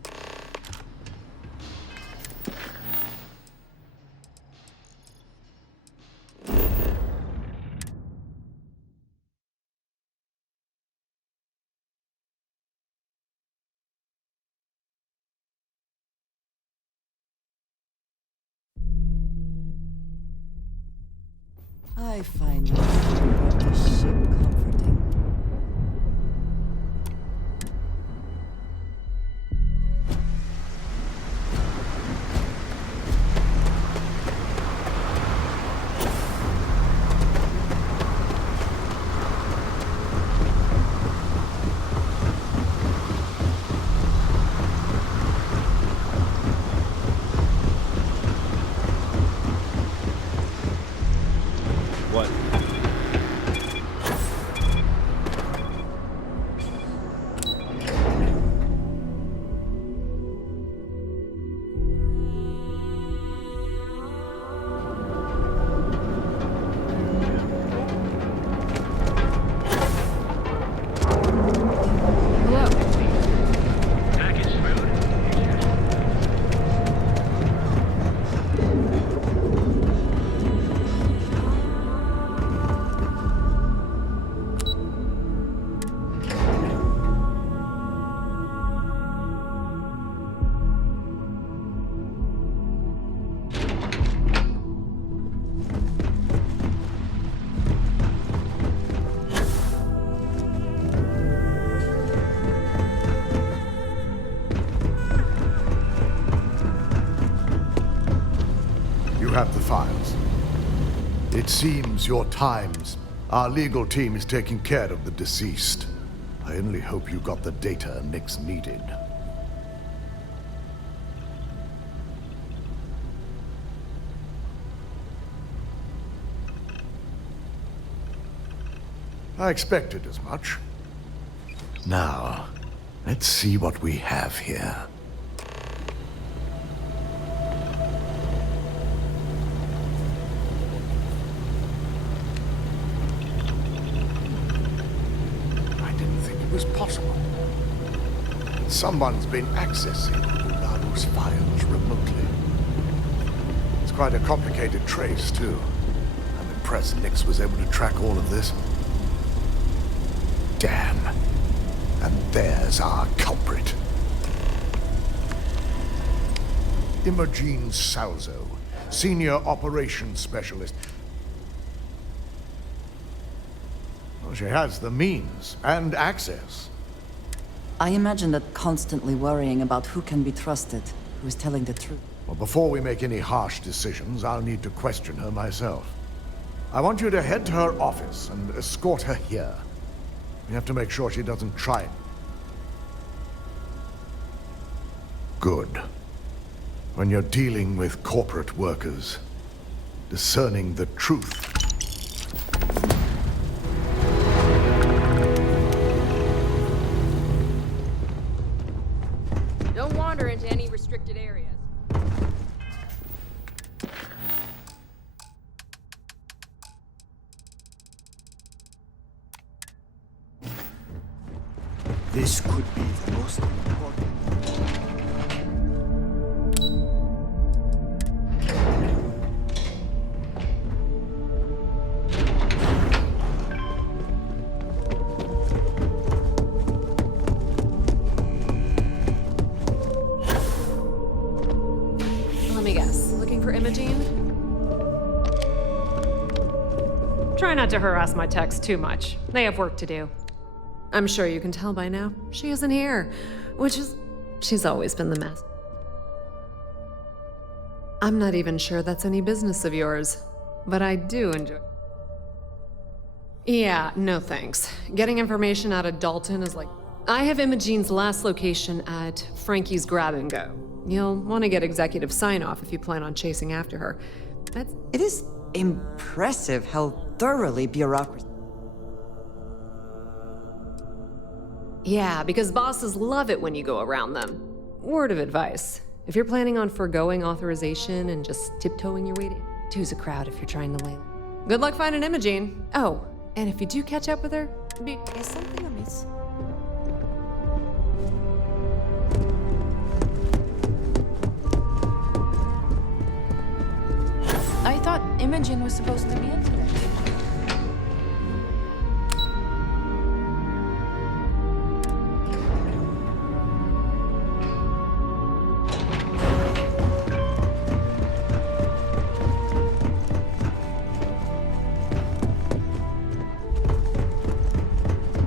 I find nothing but the ship comforting. Have the files. It seems your times. Our legal team is taking care of the deceased. I only hope you got the data Nix needed. I expected as much. Now, let's see what we have here. Was possible. Someone's been accessing Ularu's files remotely. It's quite a complicated trace, too. I'm impressed Nix was able to track all of this. Damn. And there's our culprit. Imogen Salzo, Senior Operations Specialist. Well, she has the means and access. I imagine that constantly worrying about who can be trusted, who is telling the truth. Well, before we make any harsh decisions, I'll need to question her myself. I want you to head to her office and escort her here. We have to make sure she doesn't try it. Good. When you're dealing with corporate workers, discerning the truth. Don't wander into any restricted areas. This could be the most important. Let me guess. Looking for Imogen? Try not to harass my techs too much. They have work to do. I'm sure you can tell by now, she isn't here, she's always been the mess. I'm not even sure that's any business of yours, but I do enjoy. Yeah, no thanks. Getting information out of Dalton is like... I have Imogen's last location at Frankie's Grab and Go. You'll want to get executive sign-off if you plan on chasing after her. It is impressive how thoroughly bureaucracy... Yeah, because bosses love it when you go around them. Word of advice. If you're planning on forgoing authorization and just tiptoeing your way to... Two's a crowd if you're trying to lay... Good luck finding Imogen. Oh, and if you do catch up with her... Is something amiss? I thought Imogen was supposed to be in today.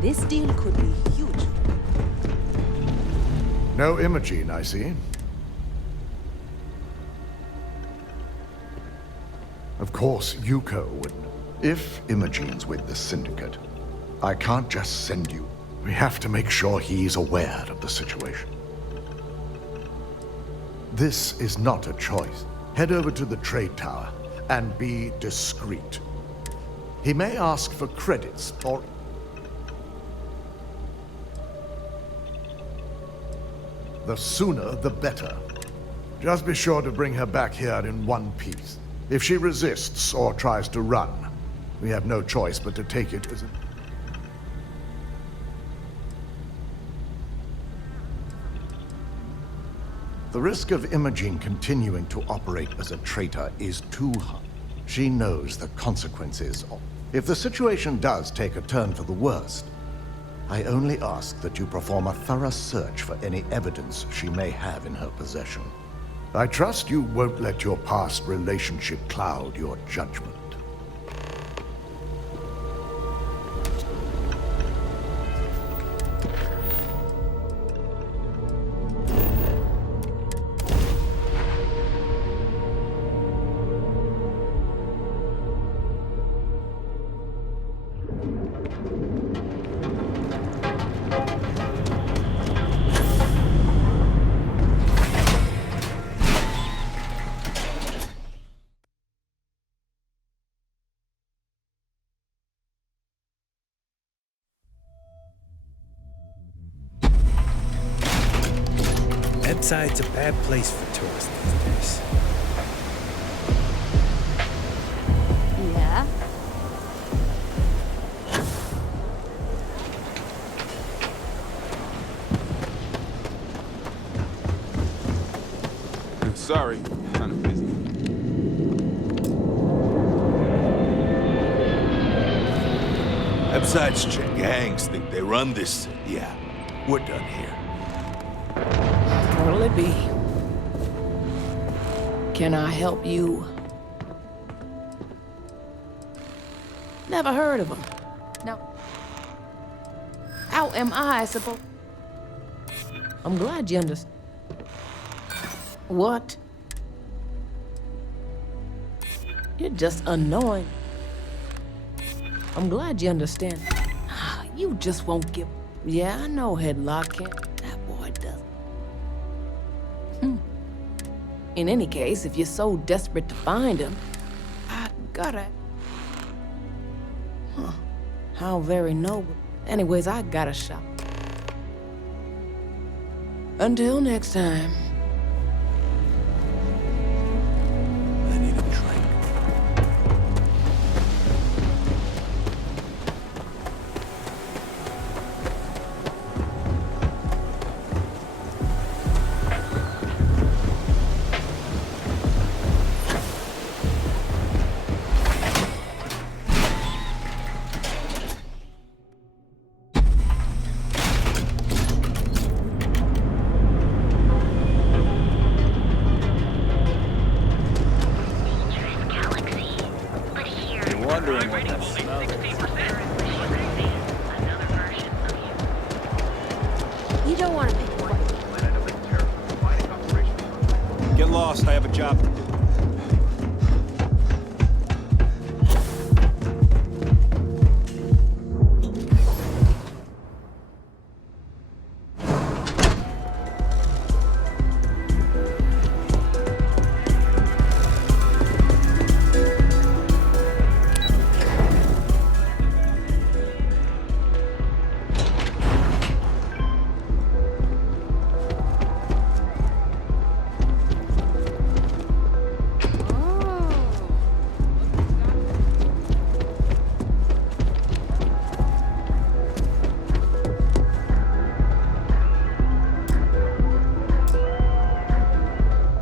This deal could be huge. No Imogen, I see. Of course, Yuko would. If Imogen's with the Syndicate, I can't just send you. We have to make sure he's aware of the situation. This is not a choice. Head over to the trade tower and be discreet. He may ask for credits or... The sooner, the better. Just be sure to bring her back here in one piece. If she resists or tries to run, we have no choice but to take it as a... The risk of Imogen continuing to operate as a traitor is too high. She knows the consequences of... If the situation does take a turn for the worst, I only ask that you perform a thorough search for any evidence she may have in her possession. I trust you won't let your past relationship cloud your judgment. Ebbside's a bad place for tourists these days. Yeah? Sorry, kind of busy. Ebside gangs think they run this city. Yeah, we're done here. What'll it be? Can I help you? Never heard of them. No. How am I supposed... I'm glad you understand. What? You're just annoying. I'm glad you understand. You just won't give... Yeah, I know Headlock can't. That boy does. In any case, if you're so desperate to find him, I gotta... How very noble. Anyways, I gotta shop. Until next time. I need a drink. Wondering what that smell is. You don't want to pick one. Get lost, I have a job to do.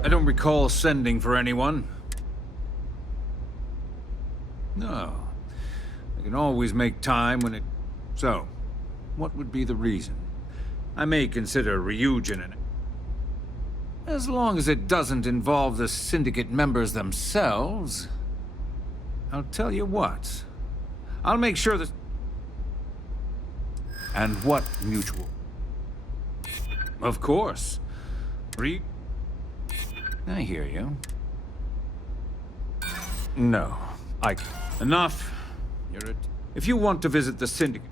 I don't recall sending for anyone. No. I can always make time when it... So, what would be the reason? I may consider Ryujin an... As long as it doesn't involve the Syndicate members themselves. I'll tell you what. I'll make sure that... And what mutual? Of course. I hear you. No, Enough. If you want to visit the Syndicate...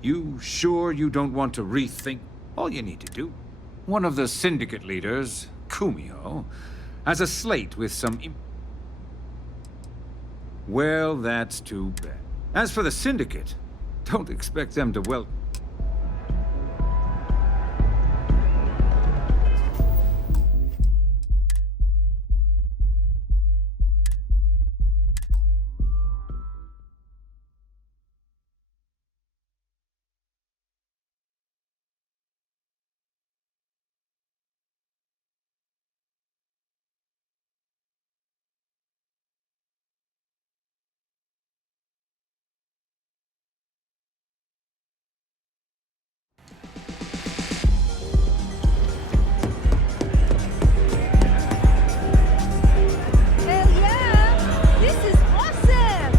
You sure you don't want to rethink? All you need to do... One of the Syndicate leaders, Kumio, has a slate with some... Well, that's too bad. As for the Syndicate, don't expect them to Hell yeah! This is awesome!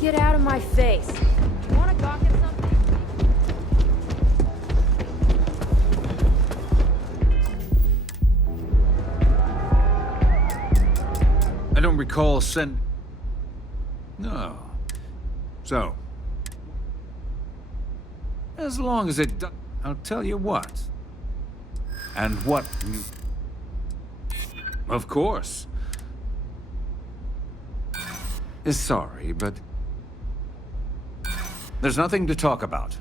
Get out of my face. You wanna gawk at something? I don't recall No. So. As long as it does... I'll tell you what. And what you... Of course. Sorry, but... There's nothing to talk about.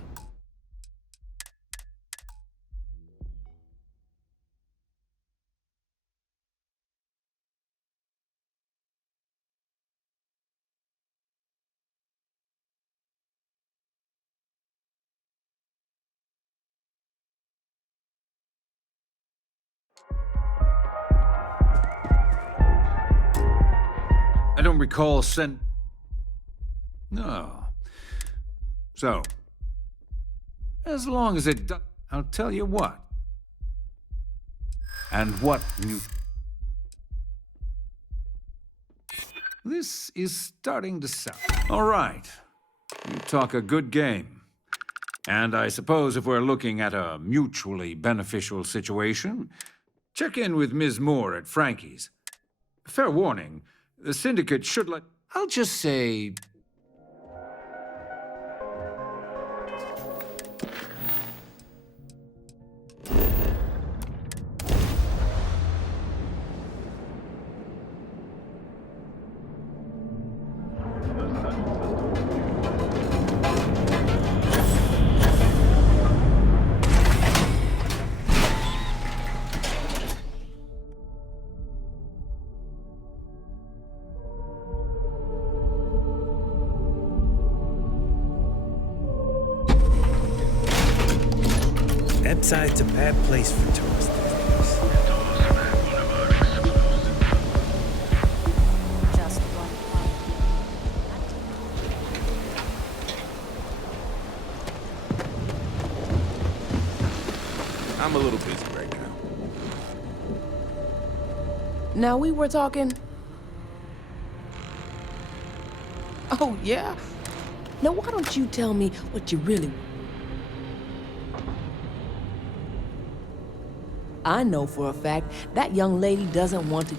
I don't recall No. So, as long as it does, I'll tell you what. And what you... This is starting to sound... All right. You talk a good game. And I suppose if we're looking at a mutually beneficial situation, check in with Ms. Moore at Frankie's. Fair warning, the Syndicate should let... I'll just say... Epside's a bad place for tourists. Just one. I'm a little busy right now. Now we were talking... Oh, yeah? Now why don't you tell me what you really want? I know for a fact that young lady doesn't want to...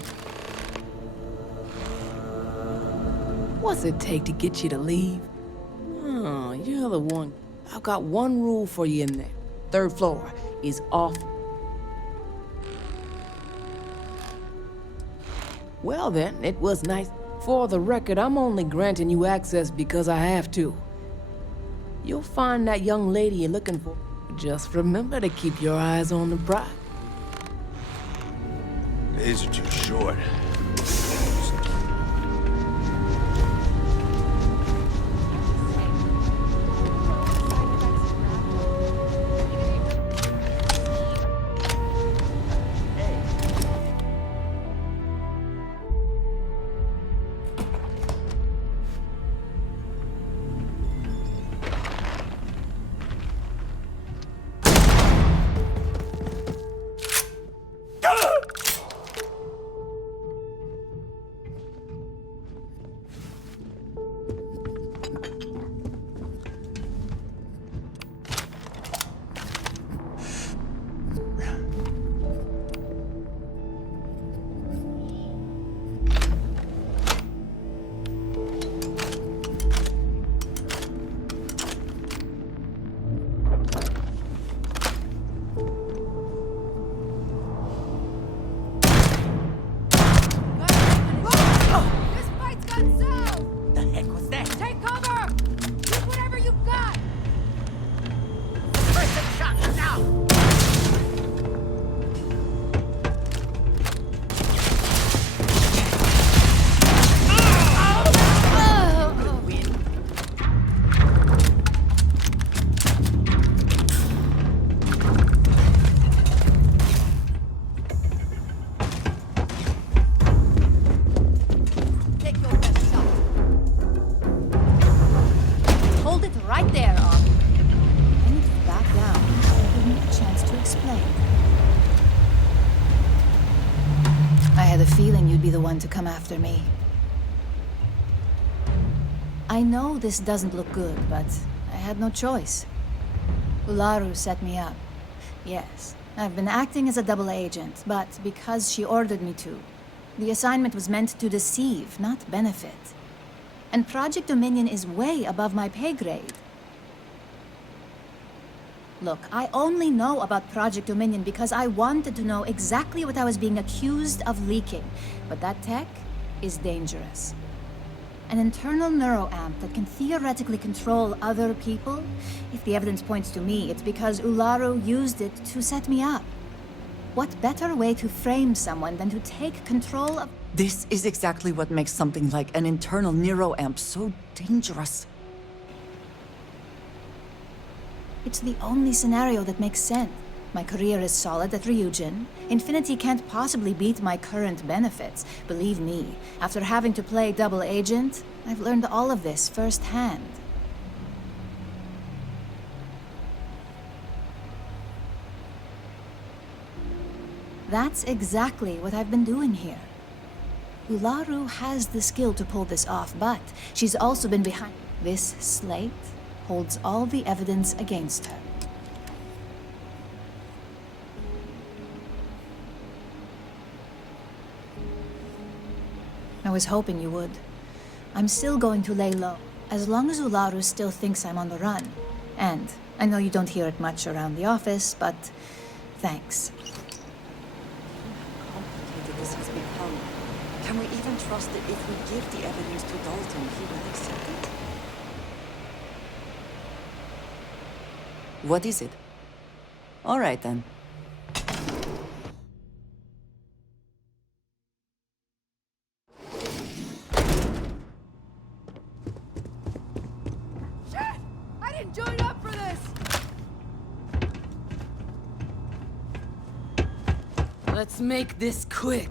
What's it take to get you to leave? Oh, you're the one. I've got one rule for you in there. 3rd floor is off. Well then, it was nice. For the record, I'm only granting you access because I have to. You'll find that young lady you're looking for. Just remember to keep your eyes on the prize. Days are too short. To come after me. I know this doesn't look good, but I had no choice. Ularu set me up. Yes, I've been acting as a double agent, but because she ordered me to. The assignment was meant to deceive, not benefit. And Project Dominion is way above my pay grade. Look, I only know about Project Dominion because I wanted to know exactly what I was being accused of leaking. But that tech is dangerous. An internal neuroamp that can theoretically control other people? If the evidence points to me, it's because Ularu used it to set me up. What better way to frame someone than to take control of... This is exactly what makes something like an internal neuroamp so dangerous. It's the only scenario that makes sense. My career is solid at Ryujin. Infinity can't possibly beat my current benefits. Believe me, after having to play double agent, I've learned all of this firsthand. That's exactly what I've been doing here. Ularu has the skill to pull this off, but she's also been behind. This slate holds all the evidence against her. I was hoping you would. I'm still going to lay low, as long as Ularu still thinks I'm on the run. And I know you don't hear it much around the office, but thanks. This has become. Can we even trust that if we give the evidence to Dalton, he will accept it? What is it? All right, then. Shit! I didn't join up for this! Let's make this quick.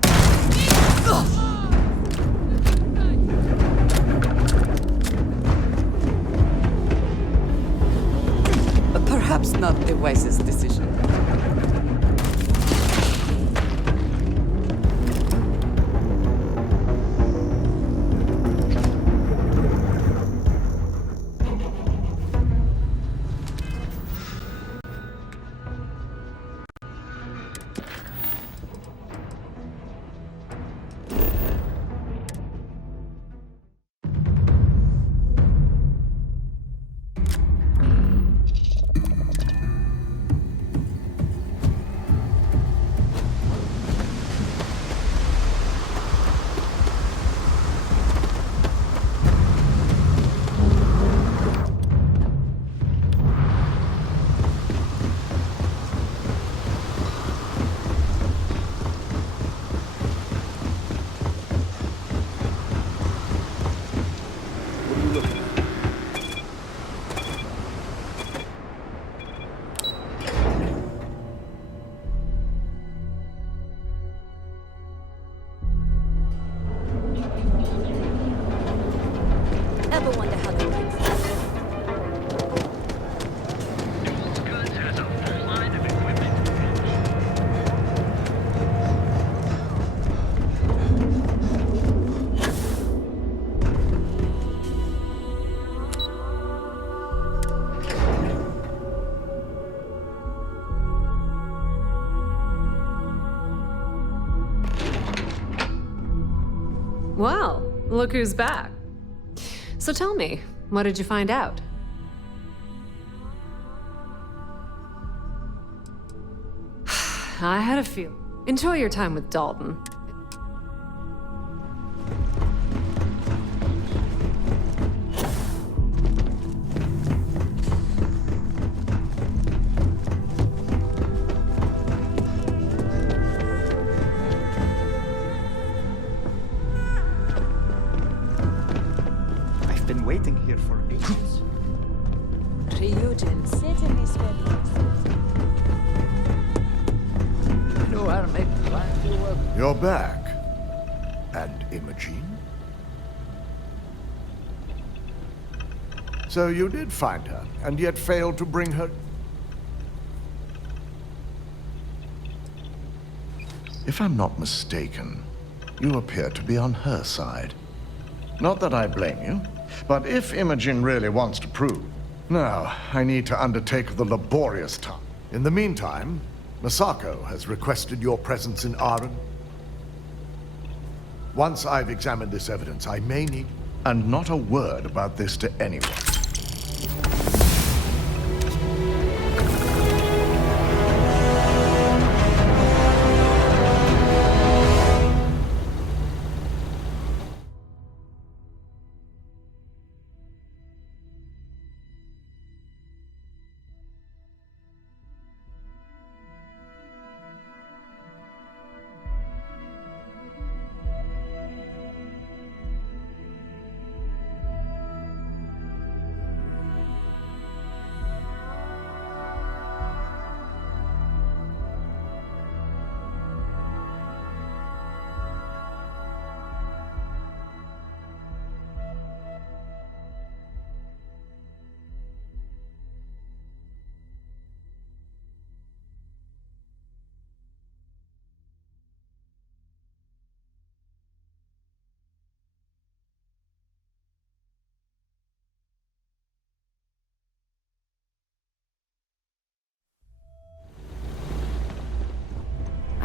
Perhaps not the wisest decision. Ever wonder how they do things? Well, look who's back. So tell me, what did you find out? I had a feeling. Enjoy your time with Dalton. I've been waiting here for ages. Ryujin, sit in this bed. You know how to make plans to work. You're back. And Imogene? So you did find her, and yet failed to bring her... If I'm not mistaken, you appear to be on her side. Not that I blame you, but if Imogen really wants to prove... Now, I need to undertake the laborious task. In the meantime, Masako has requested your presence in Aaron. Once I've examined this evidence, I may need... And not a word about this to anyone.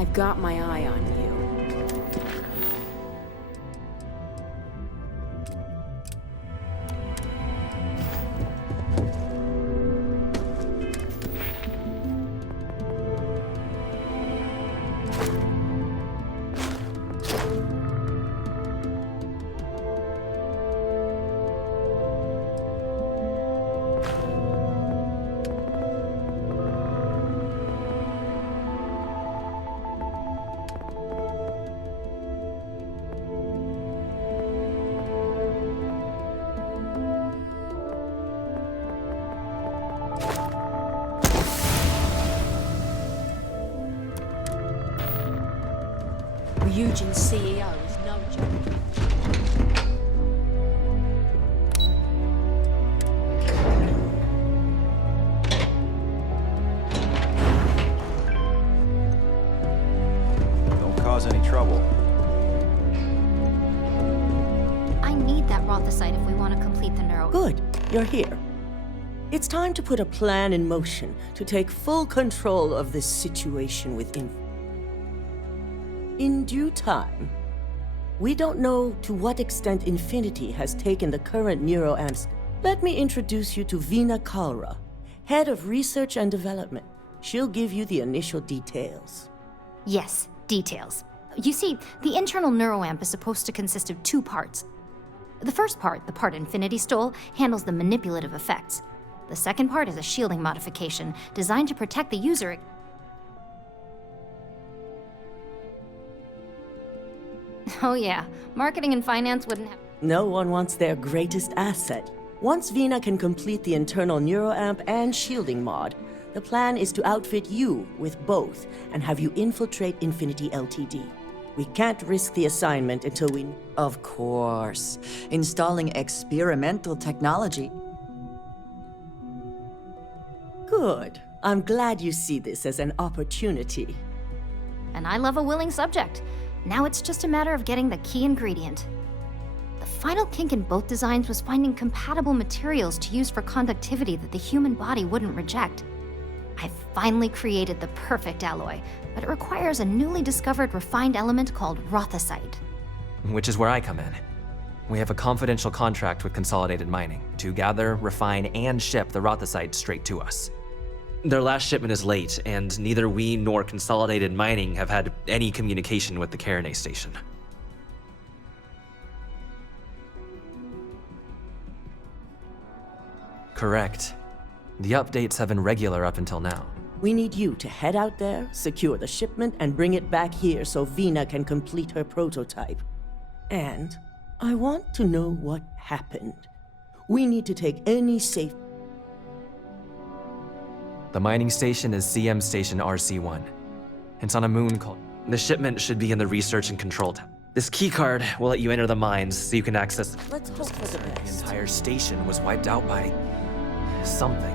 I've got my eye on you. Ryujin's CEO is no joke. Don't cause any trouble. I need that Rothosite if we want to complete the neuro. Good, you're here. It's time to put a plan in motion to take full control of this situation within. In due time. We don't know to what extent Infinity has taken the current neuroamps. Let me introduce you to Vina Kalra, Head of Research and Development. She'll give you the initial details. Yes, details. You see, the internal neuroamp is supposed to consist of two parts. The first part, the part Infinity stole, handles the manipulative effects. The second part is a shielding modification designed to protect the user. Oh yeah, marketing and finance wouldn't have... No one wants their greatest asset. Once Vina can complete the internal neuroamp and shielding mod, the plan is to outfit you with both and have you infiltrate Infinity Ltd. We can't risk the assignment until we... Of course. Installing experimental technology. Good. I'm glad you see this as an opportunity. And I love a willing subject. Now it's just a matter of getting the key ingredient. The final kink in both designs was finding compatible materials to use for conductivity that the human body wouldn't reject. I've finally created the perfect alloy, but it requires a newly discovered refined element called Rothosite. Which is where I come in. We have a confidential contract with Consolidated Mining to gather, refine, and ship the Rothosite straight to us. Their last shipment is late, and neither we nor Consolidated Mining have had any communication with the Carinay station. Correct. The updates have been regular up until now. We need you to head out there, secure the shipment, and bring it back here so Vina can complete her prototype. And I want to know what happened. We need to take any safe... The mining station is CM Station RC-1. It's on a moon called... The shipment should be in the research and control tab. This keycard will let you enter the mines so you can access... Let's hope for the best. The entire station was wiped out by... something.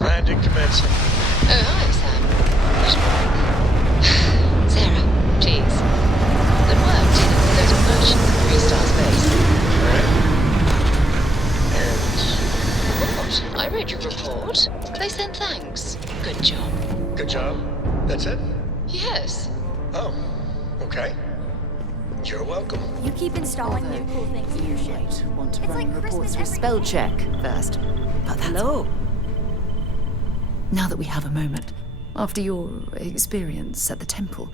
Landing commencing. Oh, hi, Sam. Sarah, please. Good work dealing with those merchants at 3-star space. And... What? I read your report. They sent thanks. Good job. Good job? That's it? Yes. Oh, okay. You're welcome. You keep installing new cool things in your ship. Want to It's run like reports Christmas through every spell day. check first. But that's Hello. Now that we have a moment, after your experience at the temple.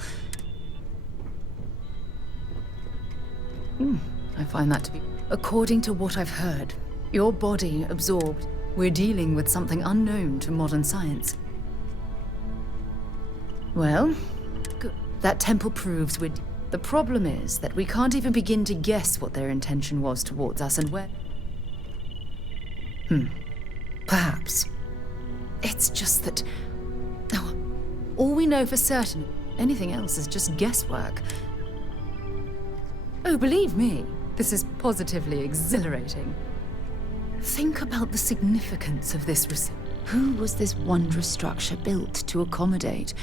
I find that to be... According to what I've heard, Your body absorbed. We're dealing with something unknown to modern science. Well, good. That temple proves we're... The problem is that we can't even begin to guess what their intention was towards us and where... Perhaps. It's just that... Oh, all we know for certain, anything else is just guesswork. Oh, believe me, this is positively exhilarating. Think about the significance of this Who was this wondrous structure built to accommodate?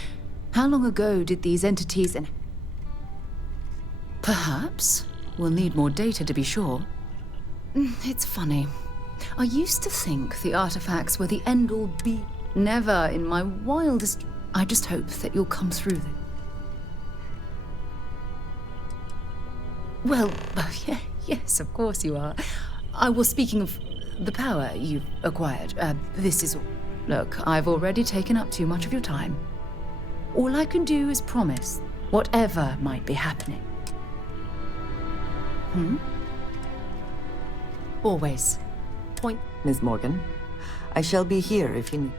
How long ago did these entities and... Perhaps we'll need more data to be sure. It's funny. I used to think the artifacts were the end-all be... Never in my wildest... I just hope that you'll come through them. Well, yeah, yes, of course you are. I was speaking of the power you've acquired. This is all. Look, I've already taken up too much of your time. All I can do is promise, whatever might be happening. Always. Point. Ms. Morgan, I shall be here if you need.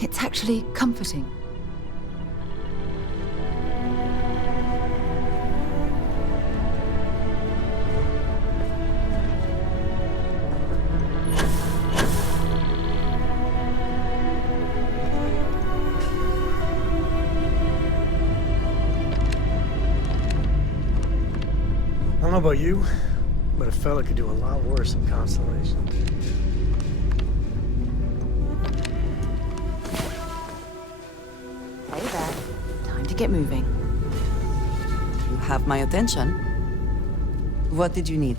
It's actually comforting. I don't know about you, but a fella could do a lot worse in Constellation. Hey there. Time to get moving. You have my attention. What did you need?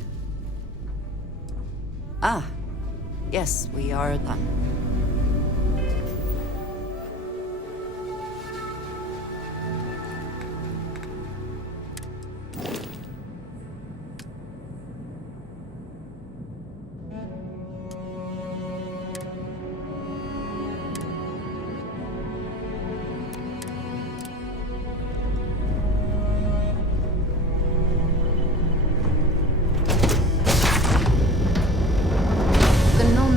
Ah, yes, we are done.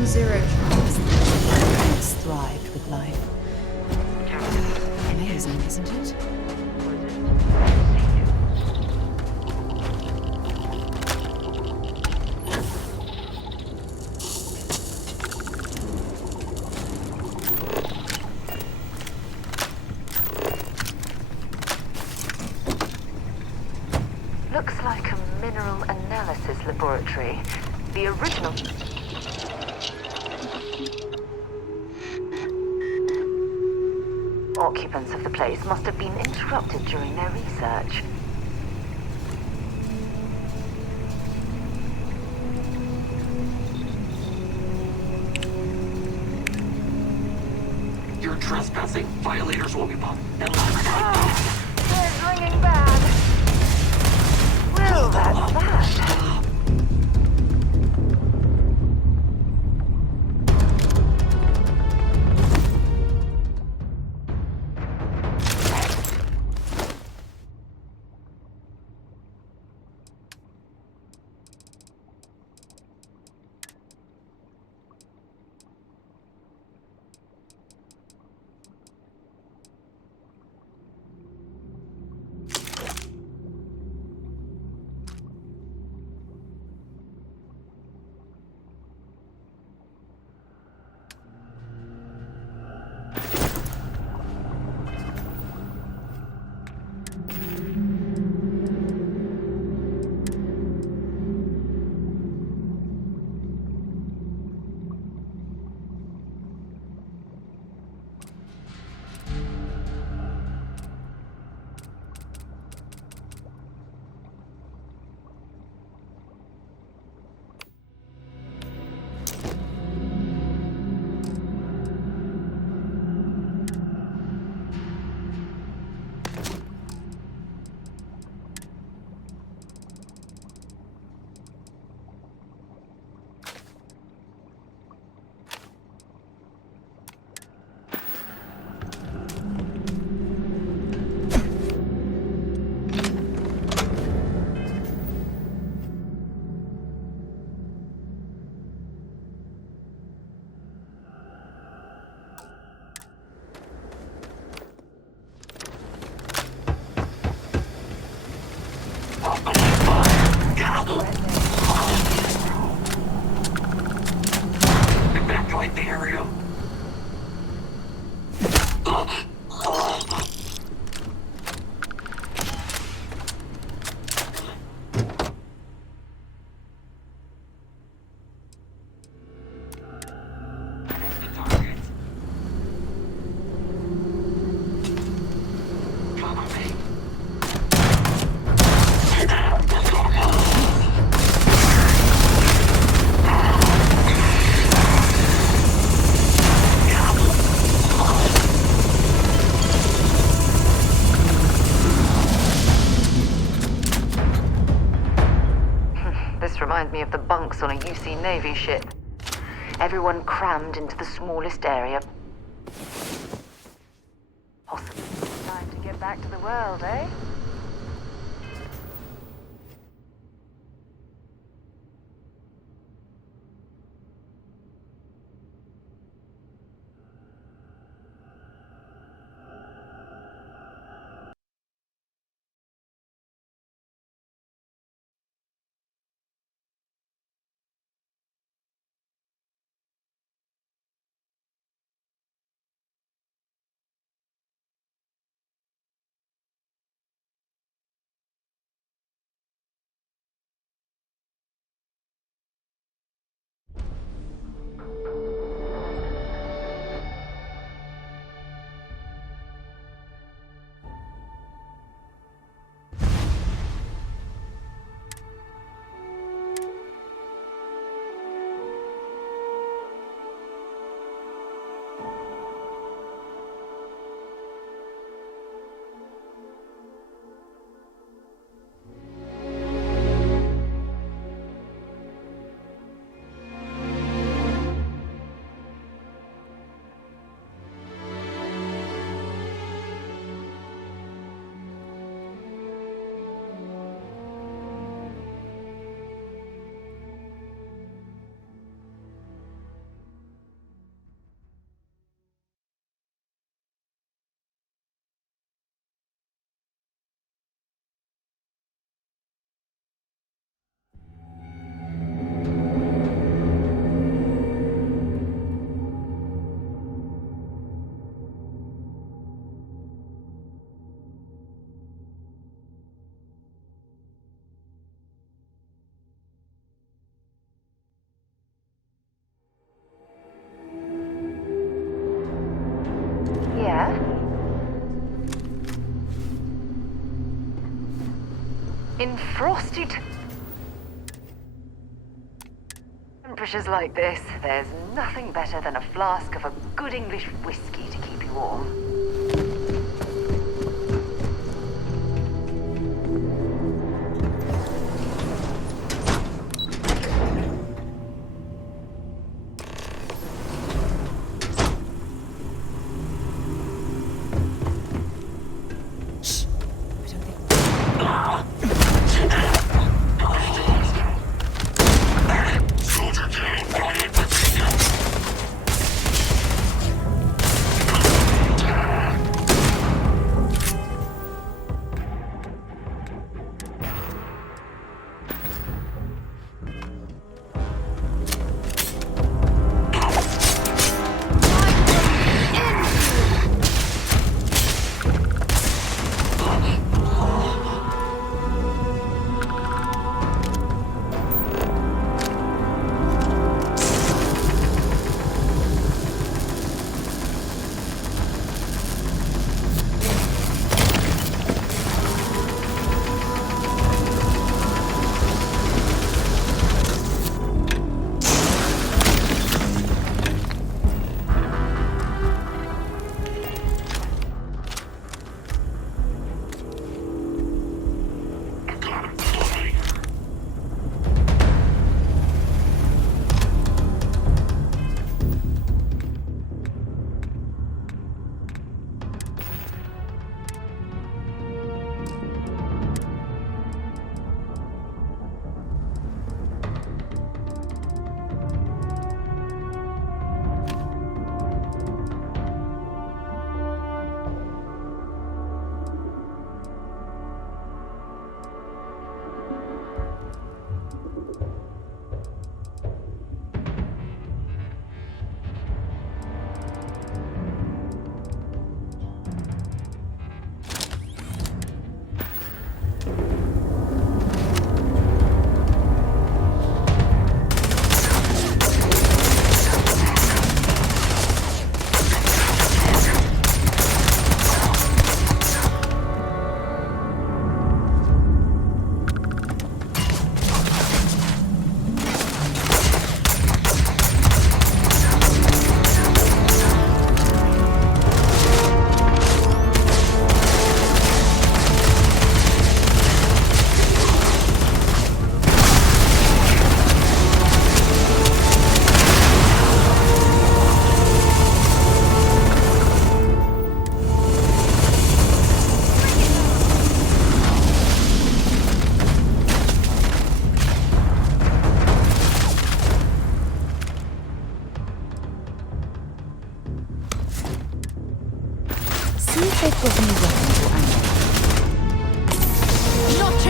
Zero chance thrived with life. Amazing, isn't it? Looks like a mineral analysis laboratory. The original... Occupants of the place must have been interrupted during their research. You're trespassing. Violators will be pumped. It's ringing bad. Well, that's that. Evacuate the area. Reminds me of the bunks on a UC Navy ship. Everyone crammed into the smallest area possible. Time to get back to the world, eh? Yeah? In frosty temperatures like this, there's nothing better than a flask of a good English whiskey to keep you warm.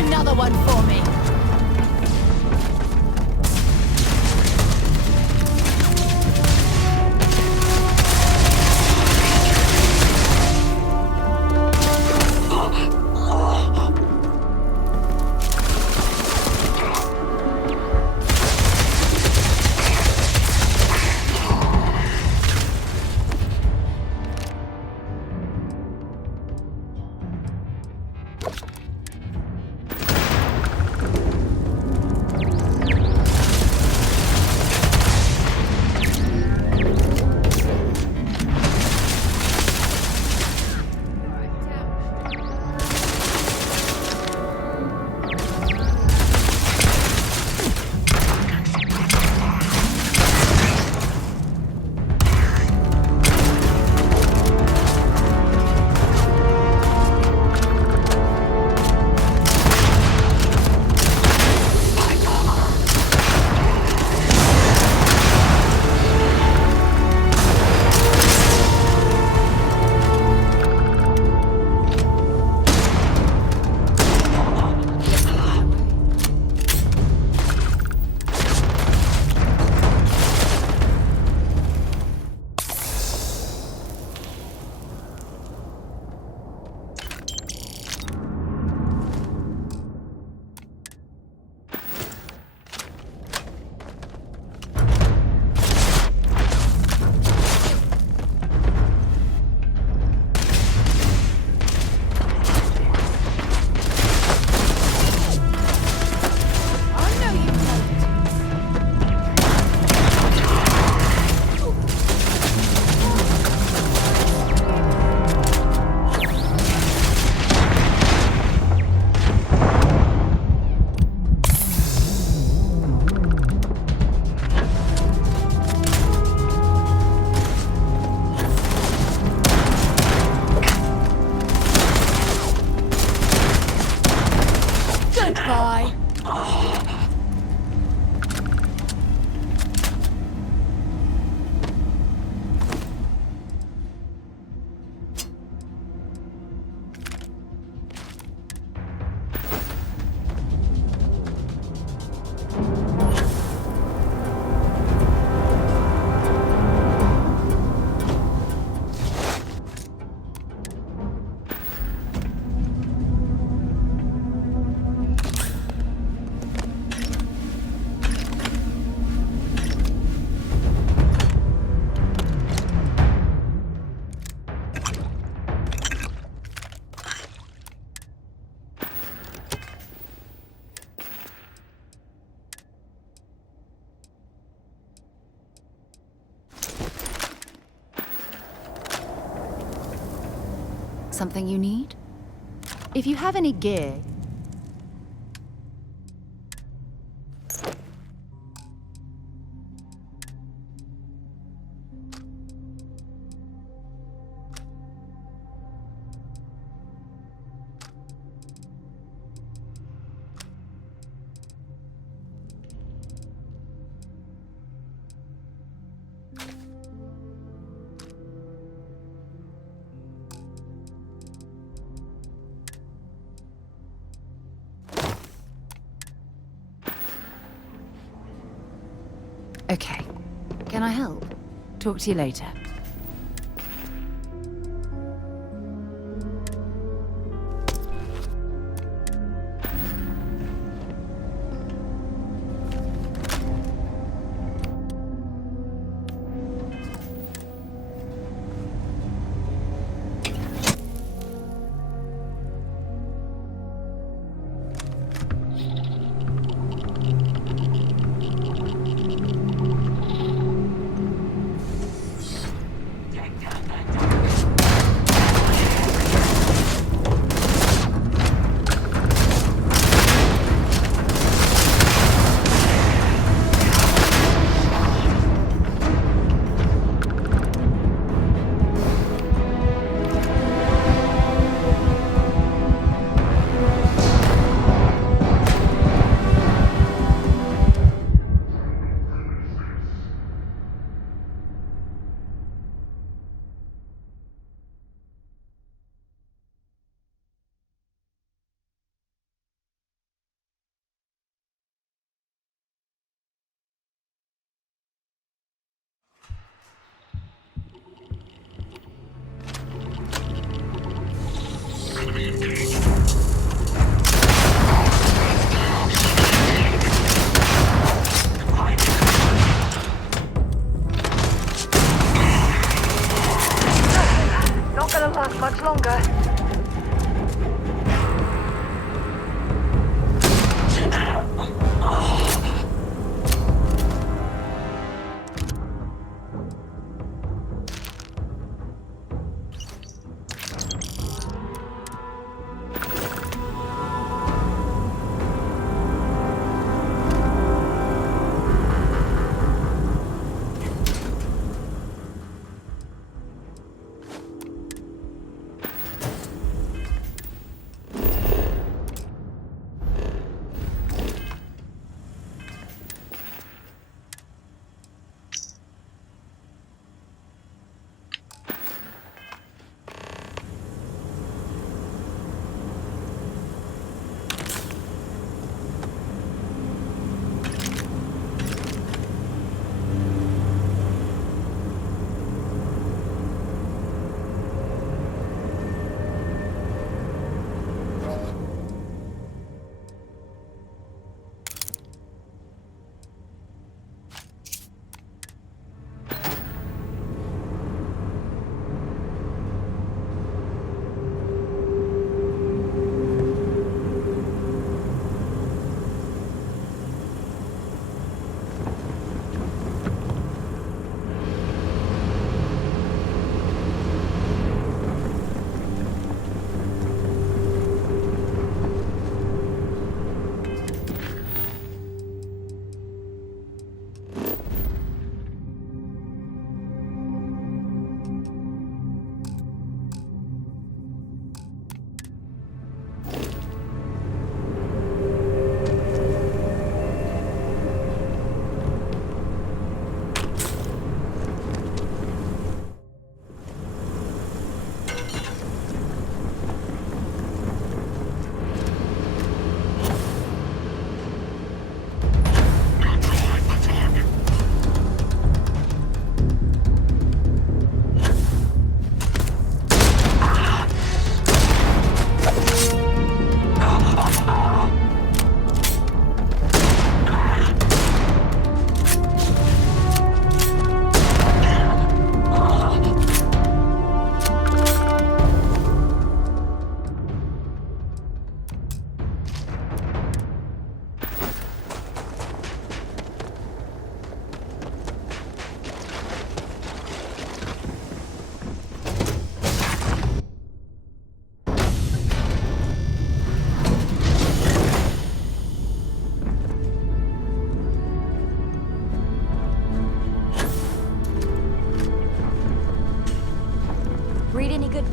another one for me. Goodbye. Something you need? If you have any gear... Okay. Can I help? Talk to you later.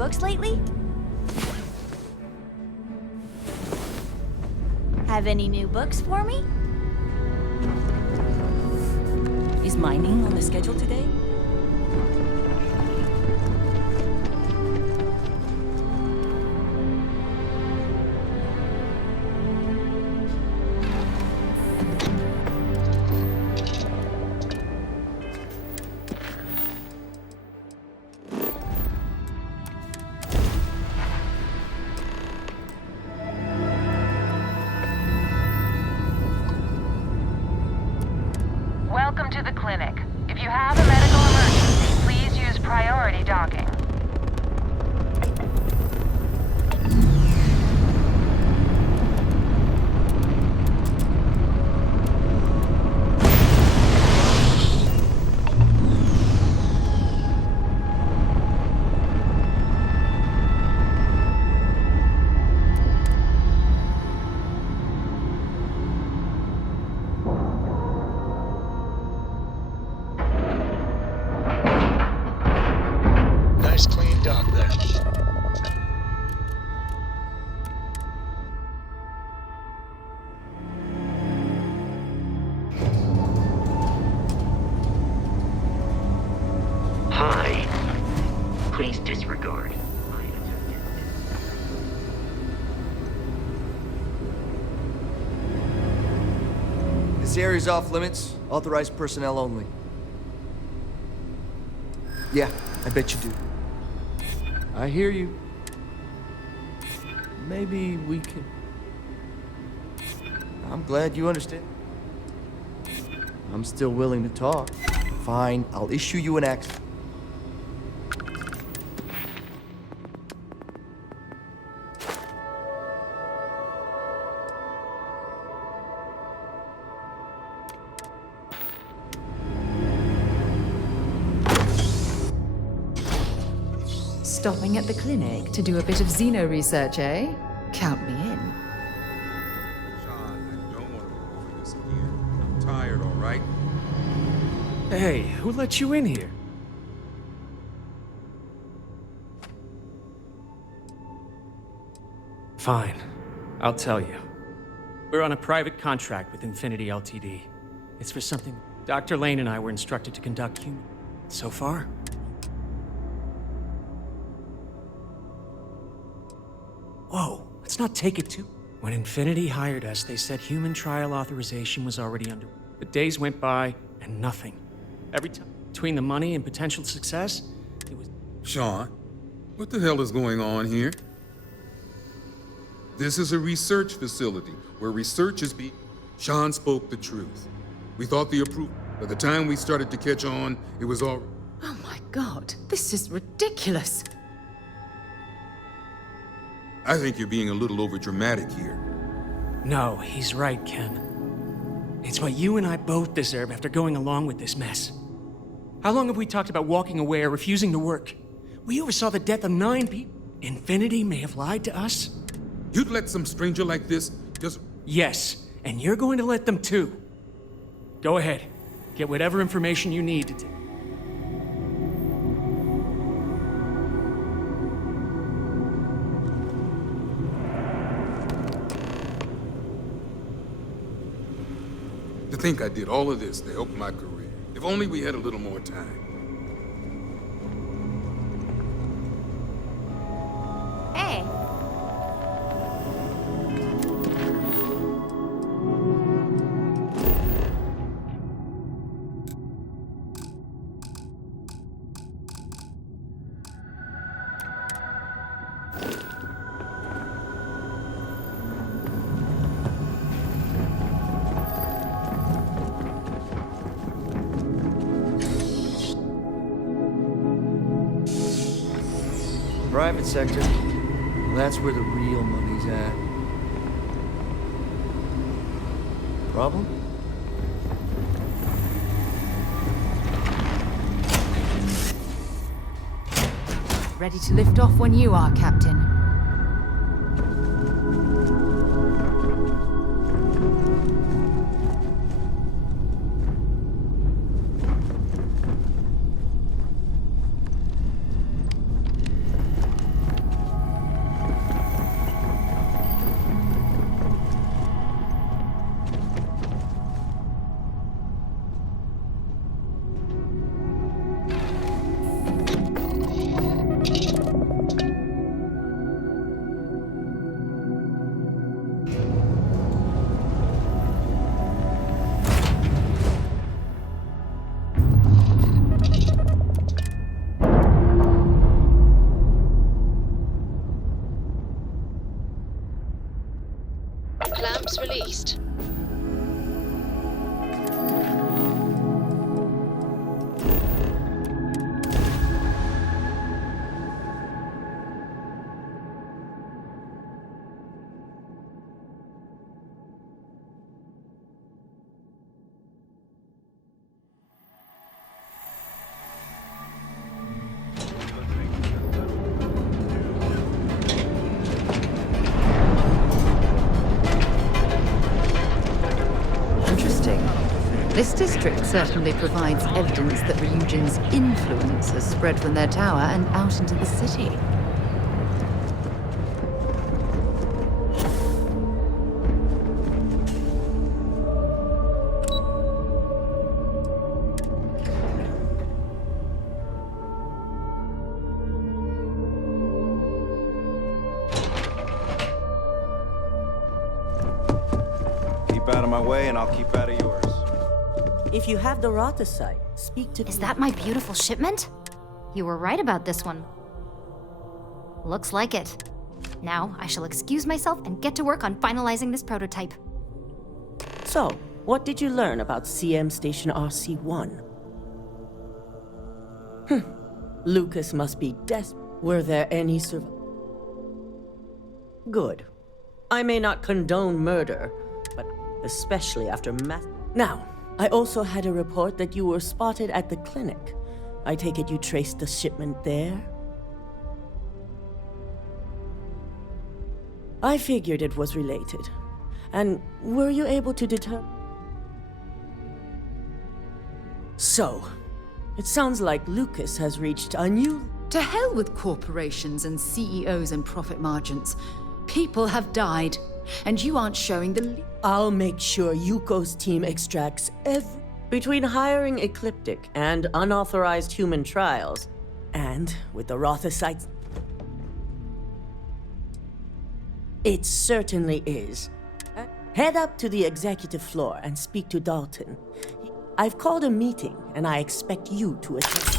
books lately? Have any new books for me? Is mining on the schedule today? Welcome to the clinic. If you have a medical emergency, please use priority docking. Nice clean dock there. Hi. Please disregard. This area's off limits. Authorized personnel only. Yeah, I bet you do. I hear you. Maybe we can... I'm glad you understand. I'm still willing to talk. Fine, I'll issue you an access. Stopping at the clinic to do a bit of xeno research, eh? Count me in. Sean, I don't want to go over this again. I'm tired, all right? Hey, who let you in here? Fine. I'll tell you. We're on a private contract with Infinity Ltd. It's for something Dr. Lane and I were instructed to conduct. So far? Whoa, let's not take it too... When Infinity hired us, they said human trial authorization was already under. But days went by, and nothing. Every time, between the money and potential success, it was... Sean, what the hell is going on here? This is a research facility where research is being... Sean spoke the truth. We thought the approval. By the time we started to catch on, it was all... Oh my god, this is ridiculous. I think you're being a little overdramatic here. No, he's right, Ken. It's what you and I both deserve after going along with this mess. How long have we talked about walking away or refusing to work? We oversaw the death of 9 people. Infinity may have lied to us. You'd let some stranger like this just... Yes, and you're going to let them too. Go ahead. Get whatever information you need to take. To think I did all of this to help my career. If only we had a little more time. Hey. Private sector. Well, that's where the real money's at. Problem? Ready to lift off when you are, Captain. ships released? This district certainly provides evidence that Ryujin's influence has spread from their tower and out into the city. Keep out of my way and I'll keep out of yours. If you have the Rata site, speak to... Is that my beautiful shipment? You were right about this one. Looks like it. Now, I shall excuse myself and get to work on finalizing this prototype. So, what did you learn about CM Station RC-1? Lucas must be desperate. Were there any Good. I may not condone murder, but especially after mass... Now, I also had a report that you were spotted at the clinic. I take it you traced the shipment there? I figured it was related. And were you able to determine? So, it sounds like Lucas has reached a new... To hell with corporations and CEOs and profit margins. People have died, and you aren't showing the... I'll make sure Yuko's team extracts every... Between hiring Ecliptic and unauthorized human trials, and with the Rotha sites... It certainly is. Head up to the executive floor and speak to Dalton. I've called a meeting, and I expect you to attend.